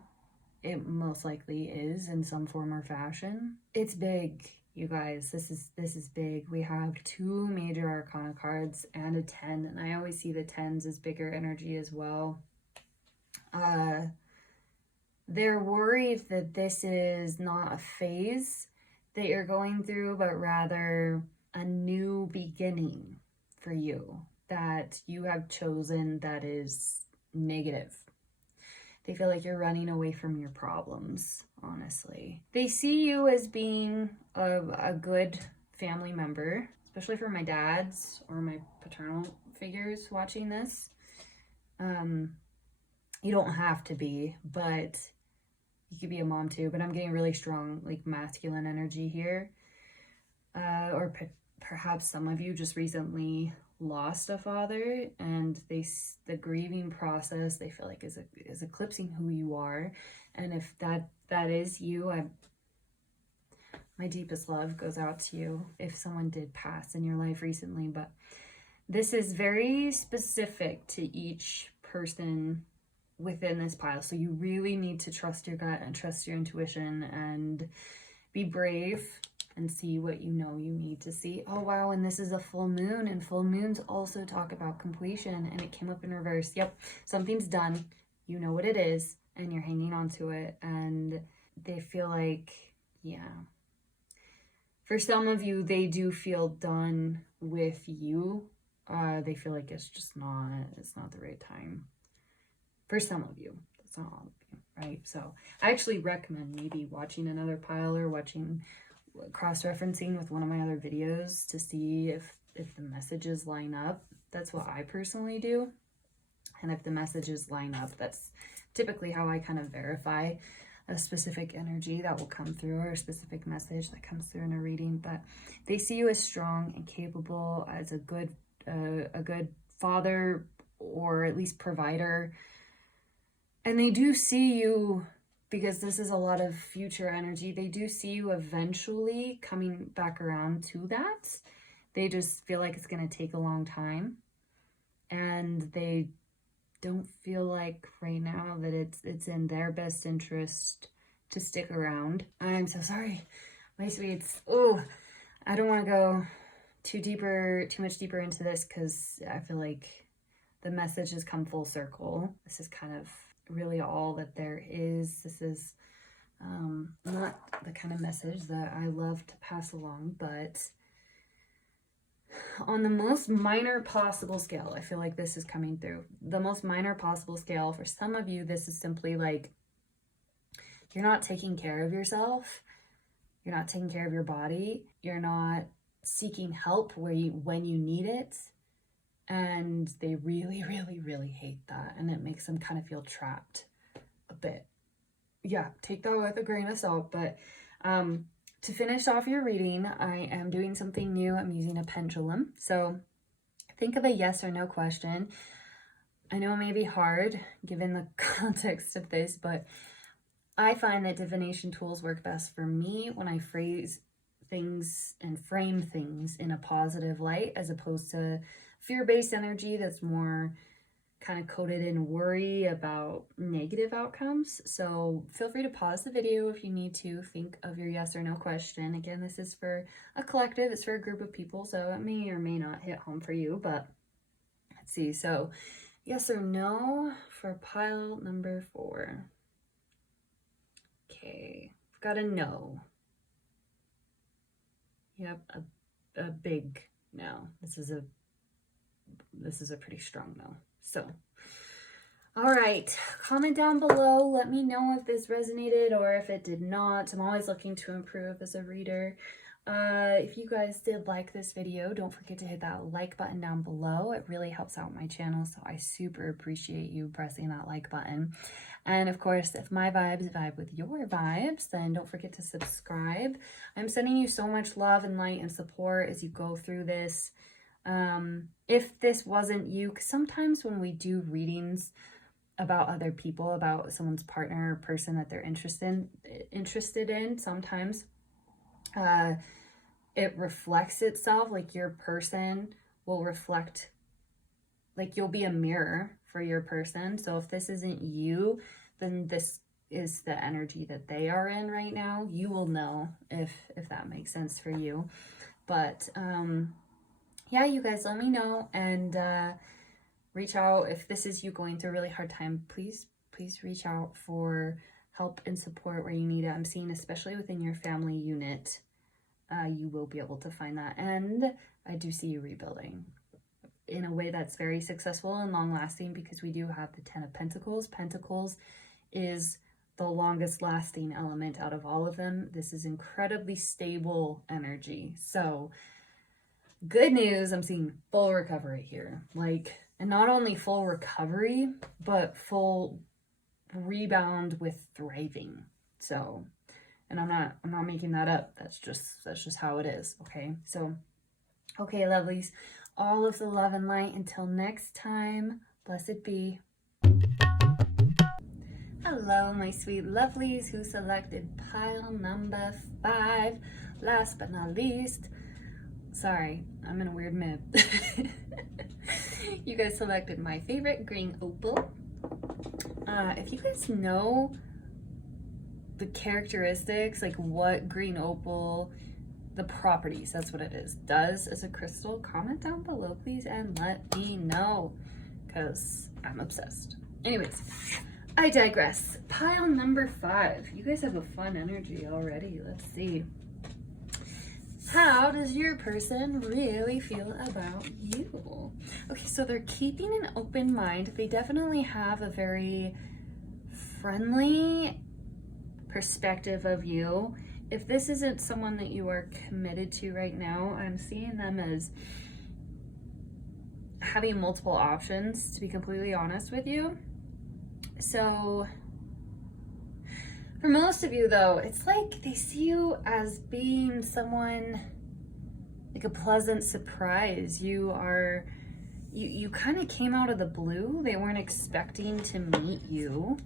it most likely is in some form or fashion. It's big, you guys. This is big. We have 2 major arcana cards and a 10, and I always see the 10s as bigger energy as well. They're worried that this is not a phase that you're going through, but rather a new beginning for you that you have chosen that is negative. They feel like you're running away from your problems, honestly. They see you as being a good family member, especially for my dads or my paternal figures watching this. You don't have to be, but you could be a mom too. But I'm getting really strong, like, masculine energy here. Or perhaps some of you just recently lost a father, and the grieving process, they feel like is eclipsing who you are. And if that is you, my deepest love goes out to you if someone did pass in your life recently. But this is very specific to each person within this pile, so you really need to trust your gut and trust your intuition and be brave and see what you know you need to see. Oh wow, and this is a full moon, and full moons also talk about completion, and it came up in reverse. Yep, something's done, you know what it is, and you're hanging on to it. And they feel like, yeah, for some of you, they do feel done with you. They feel like it's not the right time. For some of you, that's not all of you, right? So I actually recommend maybe watching another pile or cross-referencing with one of my other videos to see if the messages line up. That's what I personally do. And if the messages line up, that's typically how I kind of verify a specific energy that will come through, or a specific message that comes through in a reading. But they see you as strong and capable, as a good father, or at least provider. And they do see you, because this is a lot of future energy, they do see you eventually coming back around to that. They just feel like it's going to take a long time. And they don't feel like right now that it's in their best interest to stick around. I'm so sorry, my sweets. Oh, I don't want to go too much deeper into this, because I feel like the message has come full circle. This is kind of really all that there is. This is not the kind of message that I love to pass along, but on the most minor possible scale, I feel like this is coming through. The most minor possible scale, for some of you, this is simply like, you're not taking care of yourself. You're not taking care of your body. You're not seeking help when you need it. And they really, really, really hate that. And it makes them kind of feel trapped a bit. Yeah, take that with a grain of salt. But to finish off your reading, I am doing something new. I'm using a pendulum. So think of a yes or no question. I know it may be hard given the context of this, but I find that divination tools work best for me when I phrase things and frame things in a positive light, as opposed to fear-based energy that's more kind of coated in worry about negative outcomes. So feel free to pause the video if you need to think of your yes or no question. Again, this is for a collective, it's for a group of people, so it may or may not hit home for you, but let's see. So yes or no for pile number 4. Okay, I've got a no. Yep, a big no. This is a pretty strong no. So, all right, comment down below. Let me know if this resonated or if it did not. I'm always looking to improve as a reader. If you guys did like this video, don't forget to hit that like button down below. It really helps out my channel, so I super appreciate you pressing that like button. And of course, if my vibes vibe with your vibes, then don't forget to subscribe. I'm sending you so much love and light and support as you go through this. If this wasn't you, because sometimes when we do readings about other people, about someone's partner or person that they're interested in, sometimes it reflects itself, like your person will reflect, like you'll be a mirror for your person. So if this isn't you, then this is the energy that they are in right now. You will know if that makes sense for you. But yeah, you guys let me know, and reach out if this is you going through a really hard time. Please reach out for help and support where you need it. I'm seeing, especially within your family unit, you will be able to find that. And I do see you rebuilding in a way that's very successful and long lasting, because we do have the 10 of Pentacles. Pentacles is the longest lasting element out of all of them. This is incredibly stable energy. So good news, I'm seeing full recovery here. Like, and not only full recovery, but full rebound with thriving. So, and I'm not making that up. That's just how it is. Okay. So, okay, lovelies, all of the love and light. Until next time, blessed be. Hello, my sweet lovelies who selected pile number 5. Last but not least, sorry, I'm in a weird mood. You guys selected my favorite green opal. If you guys know the characteristics, like what green opal, the properties, that's what it is, does as a crystal, comment down below, please, and let me know, because I'm obsessed. Anyways, I digress. Pile number 5. You guys have a fun energy already. Let's see. How does your person really feel about you? Okay, so they're keeping an open mind. They definitely have a very friendly perspective of you. If this isn't someone that you are committed to right now, I'm seeing them as having multiple options, to be completely honest with you. So for most of you, though, it's like they see you as being someone, like a pleasant surprise. You kind of came out of the blue. They weren't expecting to meet you.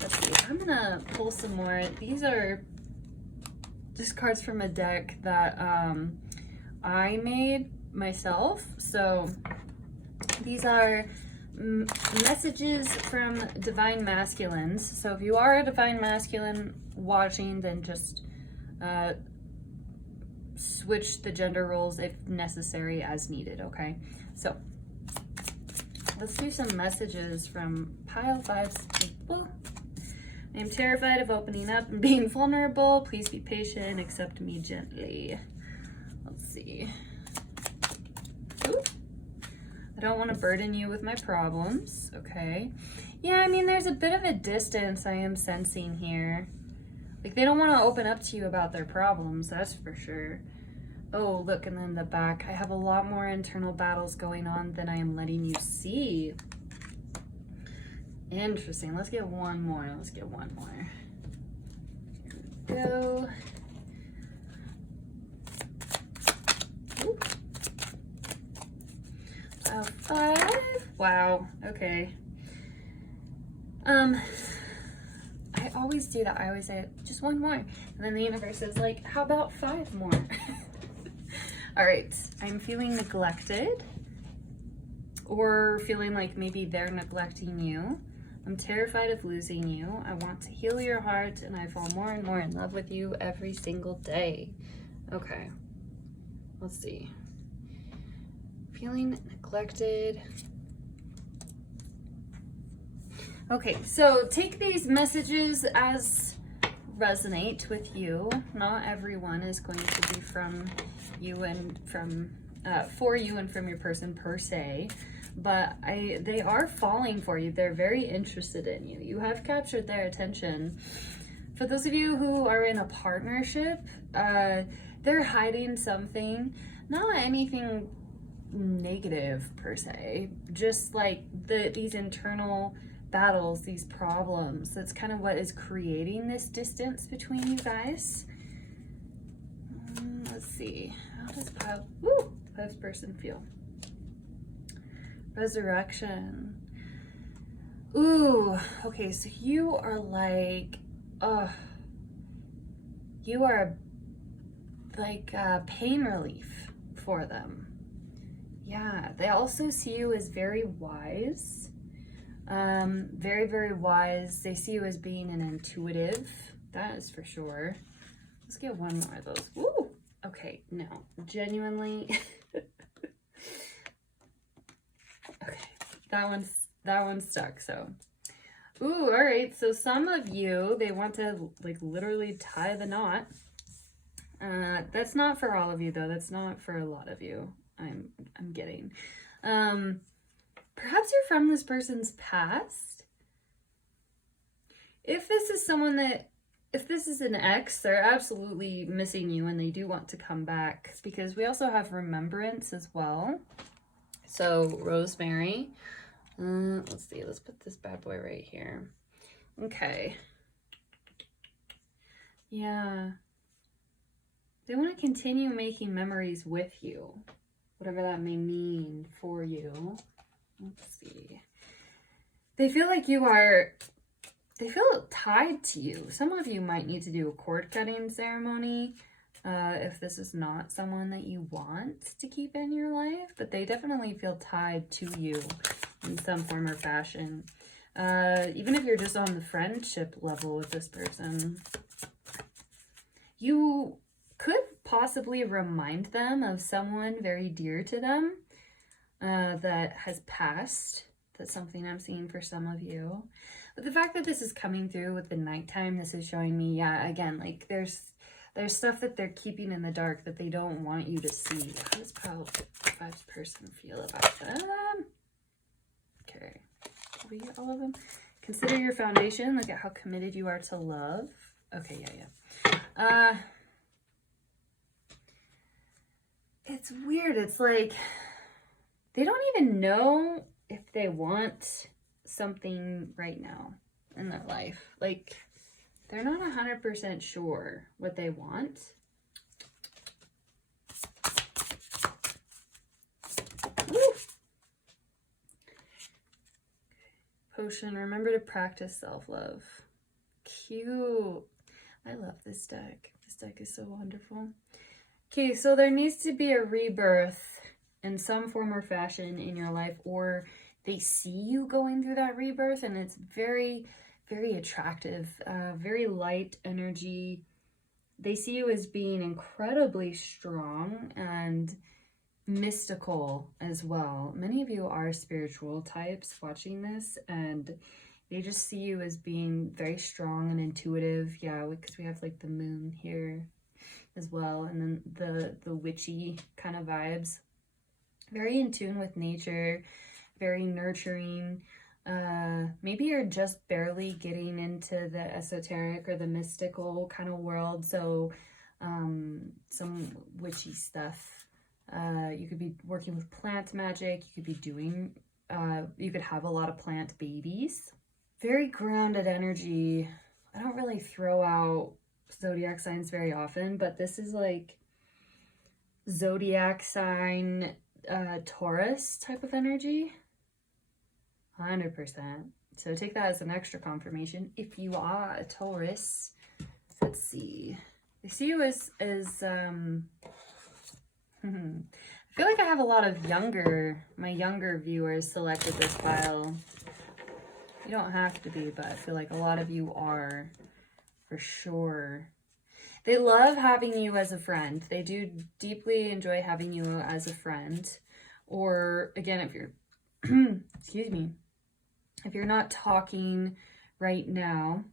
Let's see, I'm gonna pull some more. These are just cards from a deck that I made myself. So these are messages from divine masculines. So if you are a divine masculine watching, then just switch the gender roles if necessary, as needed. Okay, so let's do some messages from pile 5's people. I am terrified of opening up and being vulnerable. Please be patient, accept me gently. Let's see. Ooh. I don't want to burden you with my problems. Okay. Yeah, I mean, there's a bit of a distance I am sensing here. Like, they don't want to open up to you about their problems, that's for sure. Oh, look, and then the back. I have a lot more internal battles going on than I am letting you see. Interesting. Let's get one more. Here we go. Ooh. 5. Wow. Okay. I always do that. I always say just one more, and then the universe is like, how about 5 more? All right. I'm feeling neglected, or feeling like maybe they're neglecting you. I'm terrified of losing you. I want to heal your heart, and I fall more and more in love with you every single day. Okay. Let's see. Feeling neglected. Okay, so take these messages as resonate with you. Not everyone is going to be from you and from for you and from your person per se, but they are falling for you. They're very interested in you. You have captured their attention. For those of you who are in a partnership, they're hiding something, not anything negative per se, just like these internal battles, these problems. That's kind of what is creating this distance between you guys. Let's see, how does Five's person feel? Resurrection. Ooh, okay, so you are like, you are like pain relief for them. Yeah, they also see you as very wise. Very, very wise. They see you as being an intuitive. That is for sure. Let's get one more of those. Ooh, okay, no, genuinely. Okay, that one stuck, so. Ooh, all right, so some of you, they want to like literally tie the knot. That's not for all of you though. That's not for a lot of you. I'm getting. Perhaps you're from this person's past. If this is if this is an ex, they're absolutely missing you and they do want to come back, because we also have remembrance as well. So Rosemary, let's see, let's put this bad boy right here. Okay. Yeah. They want to continue making memories with you, whatever that may mean for you. Let's see. They feel like they feel tied to you. Some of you might need to do a cord cutting ceremony if this is not someone that you want to keep in your life, but they definitely feel tied to you in some form or fashion. Even if you're just on the friendship level with this person, you could possibly remind them of someone very dear to them that has passed. That's something I'm seeing for some of you. But the fact that this is coming through with the nighttime, this is showing me, yeah, again, like there's stuff that they're keeping in the dark that they don't want you to see. How does Five's person feel about them? Okay, did we get all of them? Consider your foundation. Look at how committed you are to love. Okay, yeah. It's weird. It's like they don't even know if they want something right now in their life. Like, they're not 100% sure what they want. Woo! Potion, remember to practice self-love. Cute. I love this deck. This deck is so wonderful. Okay, so there needs to be a rebirth in some form or fashion in your life, or they see you going through that rebirth, and it's very, very attractive, very light energy. They see you as being incredibly strong and mystical as well. Many of you are spiritual types watching this, and they just see you as being very strong and intuitive. Yeah, because we have like the moon here as well, and then the witchy kind of vibes. Very in tune with nature, very nurturing. Maybe you're just barely getting into the esoteric or the mystical kind of world, so some witchy stuff. You could be working with plant magic. You could be doing, you could have a lot of plant babies. Very grounded energy. I don't really throw out zodiac signs very often, but this is like zodiac sign Taurus type of energy. 100%. So take that as an extra confirmation if you are a Taurus. Let's see. I see you as I feel like I have a lot of my younger viewers selected this file. You don't have to be, but I feel like a lot of you are for sure. They love having you as a friend. They do deeply enjoy having you as a friend. Or again, if you're, excuse me, if you're not talking right now,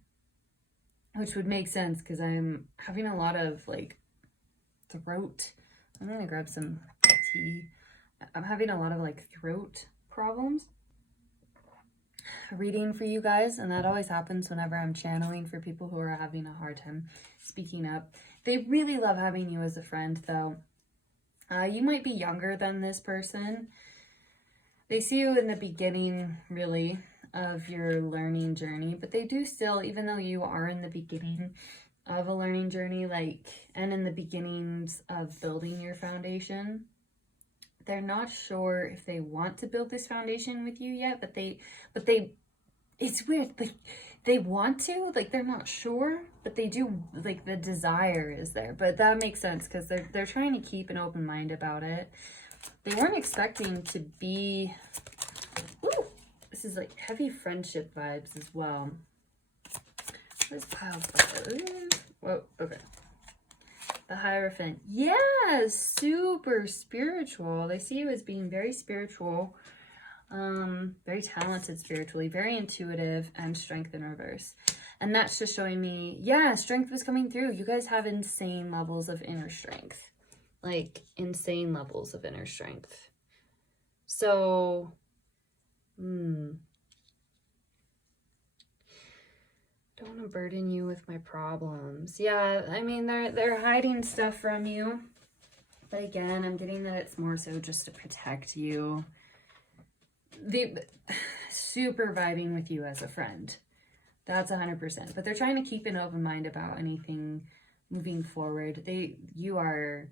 which would make sense because I'm having a lot of like throat. I'm gonna grab some tea. I'm having a lot of like throat problems. Reading for you guys, and that always happens whenever I'm channeling for people who are having a hard time speaking up. They really love having you as a friend, though. You might be younger than this person. They see you in the beginning, really, of your learning journey, but they do still, even though you are in the beginning of a learning journey, like, and in the beginnings of building your foundation, they're not sure if they want to build this foundation with you yet, but they, it's weird, like, they want to, like, they're not sure, but they do, like, the desire is there. But that makes sense, because they're trying to keep an open mind about it. They weren't expecting to be, ooh, this is like heavy friendship vibes as well. Where's pile five? Whoa, okay. The Hierophant. Yeah, super spiritual. They see you as being very spiritual, very talented spiritually, very intuitive, and strength in reverse. And that's just showing me, yeah, strength was coming through. You guys have insane levels of inner strength. Like, insane levels of inner strength. So, don't want to burden you with my problems. Yeah, I mean, they're hiding stuff from you. But again, I'm getting that it's more so just to protect you. They super vibing with you as a friend. That's 100%. But they're trying to keep an open mind about anything moving forward. You are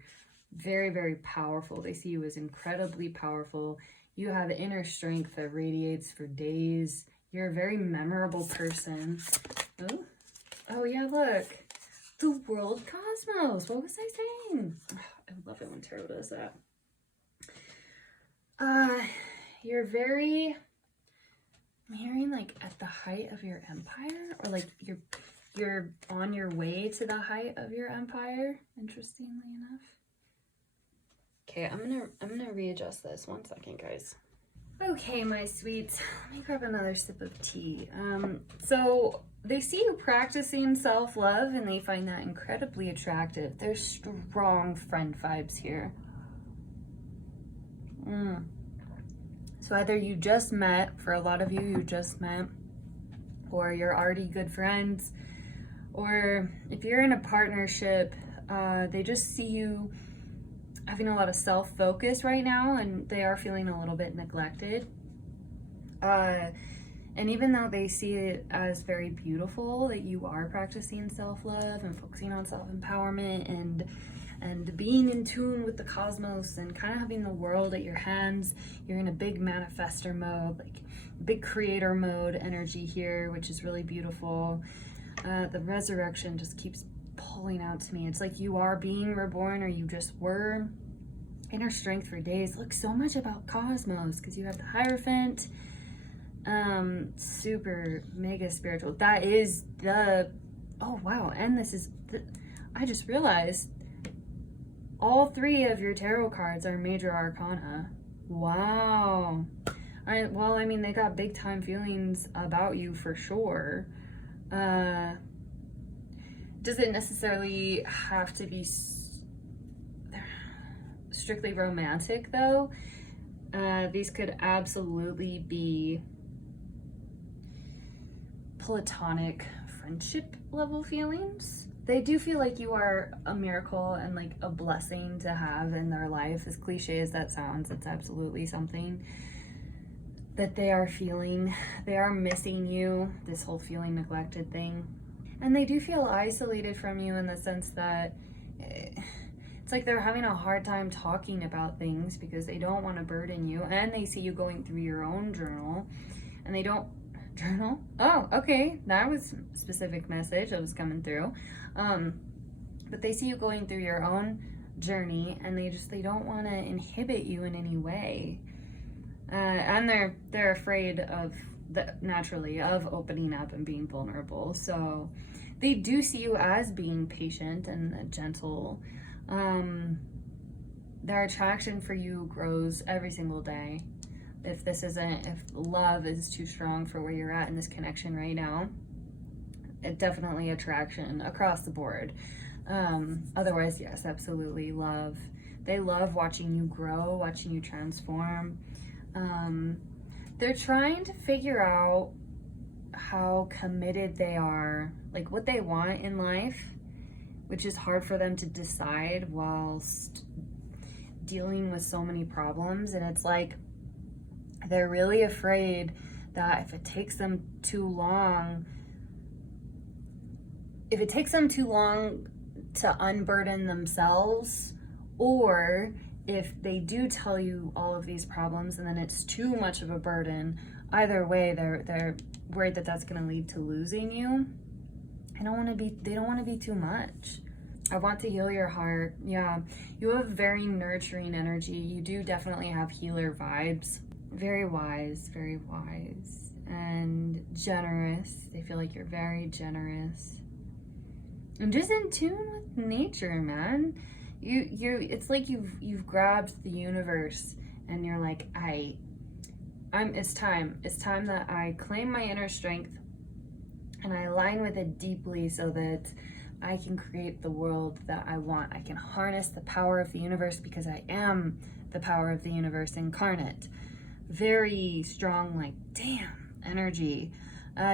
very, very powerful. They see you as incredibly powerful. You have inner strength that radiates for days. You're a very memorable person. Oh yeah, look. The world cosmos. What was I saying? Oh, I love it when tarot does that. You're very, I'm hearing like at the height of your empire, or like you're on your way to the height of your empire, interestingly enough. Okay, I'm gonna readjust this. 1 second, guys. Okay, my sweets, let me grab another sip of tea. So they see you practicing self-love and they find that incredibly attractive. There's strong friend vibes here. So either you just met, for a lot of you just met, or you're already good friends, or if you're in a partnership, they just see you having a lot of self-focus right now, and they are feeling a little bit neglected. And even though they see it as very beautiful that you are practicing self-love and focusing on self-empowerment and being in tune with the cosmos and kind of having the world at your hands, you're in a big manifester mode, like big creator mode energy here, which is really beautiful. The resurrection just keeps pulling out to me. It's like you are being reborn, or you just were. Inner strength for days. Look, so much about cosmos, because you have the Hierophant. Super mega spiritual. That is the, oh wow, and this is I just realized all 3 of your tarot cards are major arcana. Wow. Well, I mean, they got big time feelings about you for sure. Doesn't necessarily have to be strictly romantic, though. These could absolutely be platonic friendship level feelings. They do feel like you are a miracle and like a blessing to have in their life. As cliche as that sounds, it's absolutely something that they are feeling. They are missing you, this whole feeling neglected thing. And they do feel isolated from you in the sense that it's like they're having a hard time talking about things because they don't want to burden you, and they see you going through your own journal, and they don't journal. Oh, okay, that was a specific message that was coming through. But they see you going through your own journey, and they don't want to inhibit you in any way, and they're afraid of naturally of opening up and being vulnerable. So they do see you as being patient and gentle. Their attraction for you grows every single day. If love is too strong for where you're at in this connection right now, it definitely attraction across the board. Otherwise, yes, absolutely love. They love watching you grow, watching you transform. They're trying to figure out how committed they are, like what they want in life, which is hard for them to decide whilst dealing with so many problems. And it's like they're really afraid that if it takes them too long to unburden themselves, or if they do tell you all of these problems and then it's too much of a burden, either way, they're worried that that's going to lead to losing you. They don't want to be too much. I want to heal your heart. Yeah, you have very nurturing energy. You do definitely have healer vibes. Very wise, and generous. They feel like you're very generous. And just in tune with nature, man. It's like you've grabbed the universe and you're like, it's time that I claim my inner strength and I align with it deeply so that I can create the world that I want. I can harness the power of the universe because I am the power of the universe incarnate. Very strong, like, damn, energy.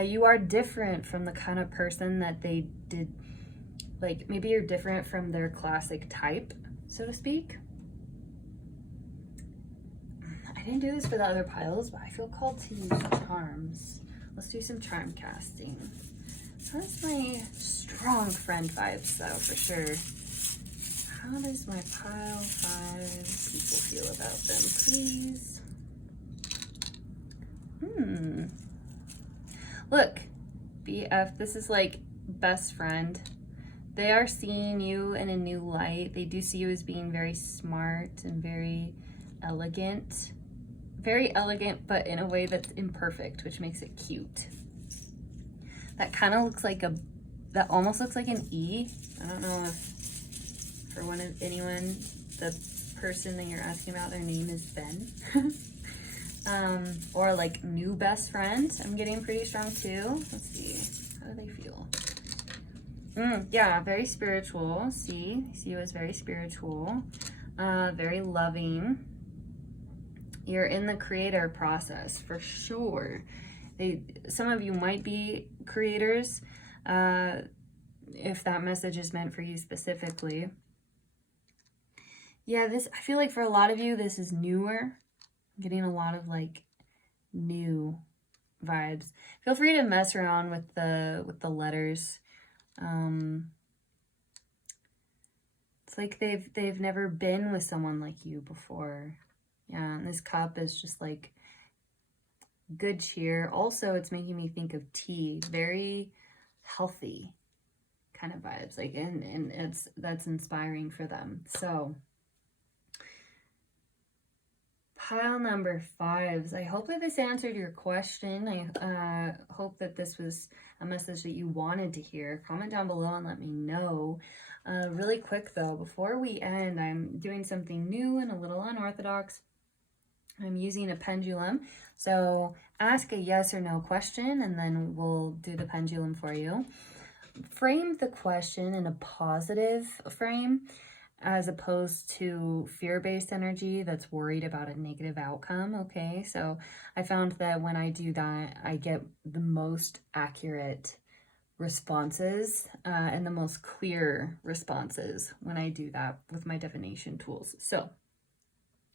You are different from the kind of person that they did. Like, maybe you're different from their classic type, so to speak. I didn't do this for the other piles, but I feel called to use charms. Let's do some charm casting. That's my strong friend vibes, though, for sure. How does my pile 5 people feel about them, please? Look, BF, this is like best friend. They are seeing you in a new light. They do see you as being very smart and very elegant. Very elegant, but in a way that's imperfect, which makes it cute. That kind of looks like that almost looks like an E. I don't know if for anyone, the person that you're asking about, their name is Ben. Or like new best friend. I'm getting pretty strong too. Let's see. How do they feel? Yeah, very spiritual. See you as very spiritual, very loving. You're in the creator process for sure. Some of you might be creators, if that message is meant for you specifically. Yeah, I feel like for a lot of you, this is newer. I'm getting a lot of like new vibes. Feel free to mess around with the letters. It's like they've never been with someone like you before. Yeah, and this cup is just like good cheer. Also, it's making me think of tea. Very healthy kind of vibes. Like, and that's inspiring for them. So, pile number 5s. I hope that this answered your question. I hope that this was a message that you wanted to hear. Comment down below and let me know. Really quick though, before we end, I'm doing something new and a little unorthodox. I'm using a pendulum. So ask a yes or no question and then we'll do the pendulum for you. Frame the question in a positive frame as opposed to fear-based energy that's worried about a negative outcome, okay? So I found that when I do that, I get the most accurate responses and the most clear responses when I do that with my divination tools. So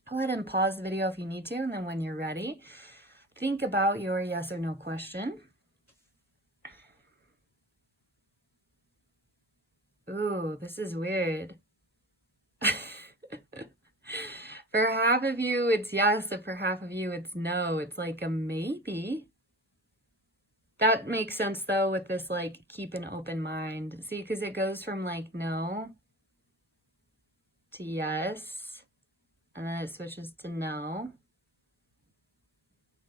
go ahead and pause the video if you need to, and then when you're ready, think about your yes or no question. Ooh, this is weird. For half of you, it's yes, and for half of you, it's no. It's like a maybe. That makes sense, though, with this, like, keep an open mind. See, because it goes from, like, no to yes, and then it switches to no.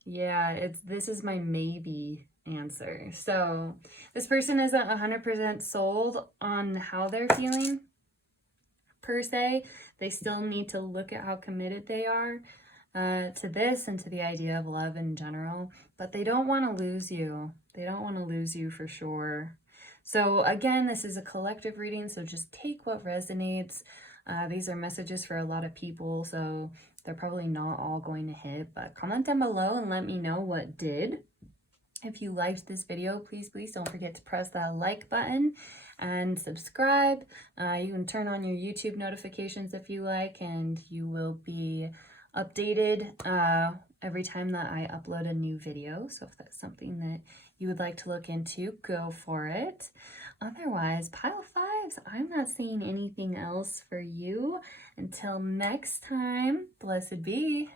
Yeah, this is my maybe answer. So this person isn't 100% sold on how they're feeling, per se. They still need to look at how committed they are to this and to the idea of love in general, but they don't want to lose you. They don't want to lose you for sure. So again, this is a collective reading, so just take what resonates. These are messages for a lot of people, so they're probably not all going to hit, but comment down below and let me know what did. If you liked this video, please don't forget to press that like button and subscribe. You can turn on your YouTube notifications if you like, and you will be updated every time that I upload a new video. So if that's something that you would like to look into, go for it. Otherwise, pile fives, I'm not seeing anything else for you. Until next time, blessed be.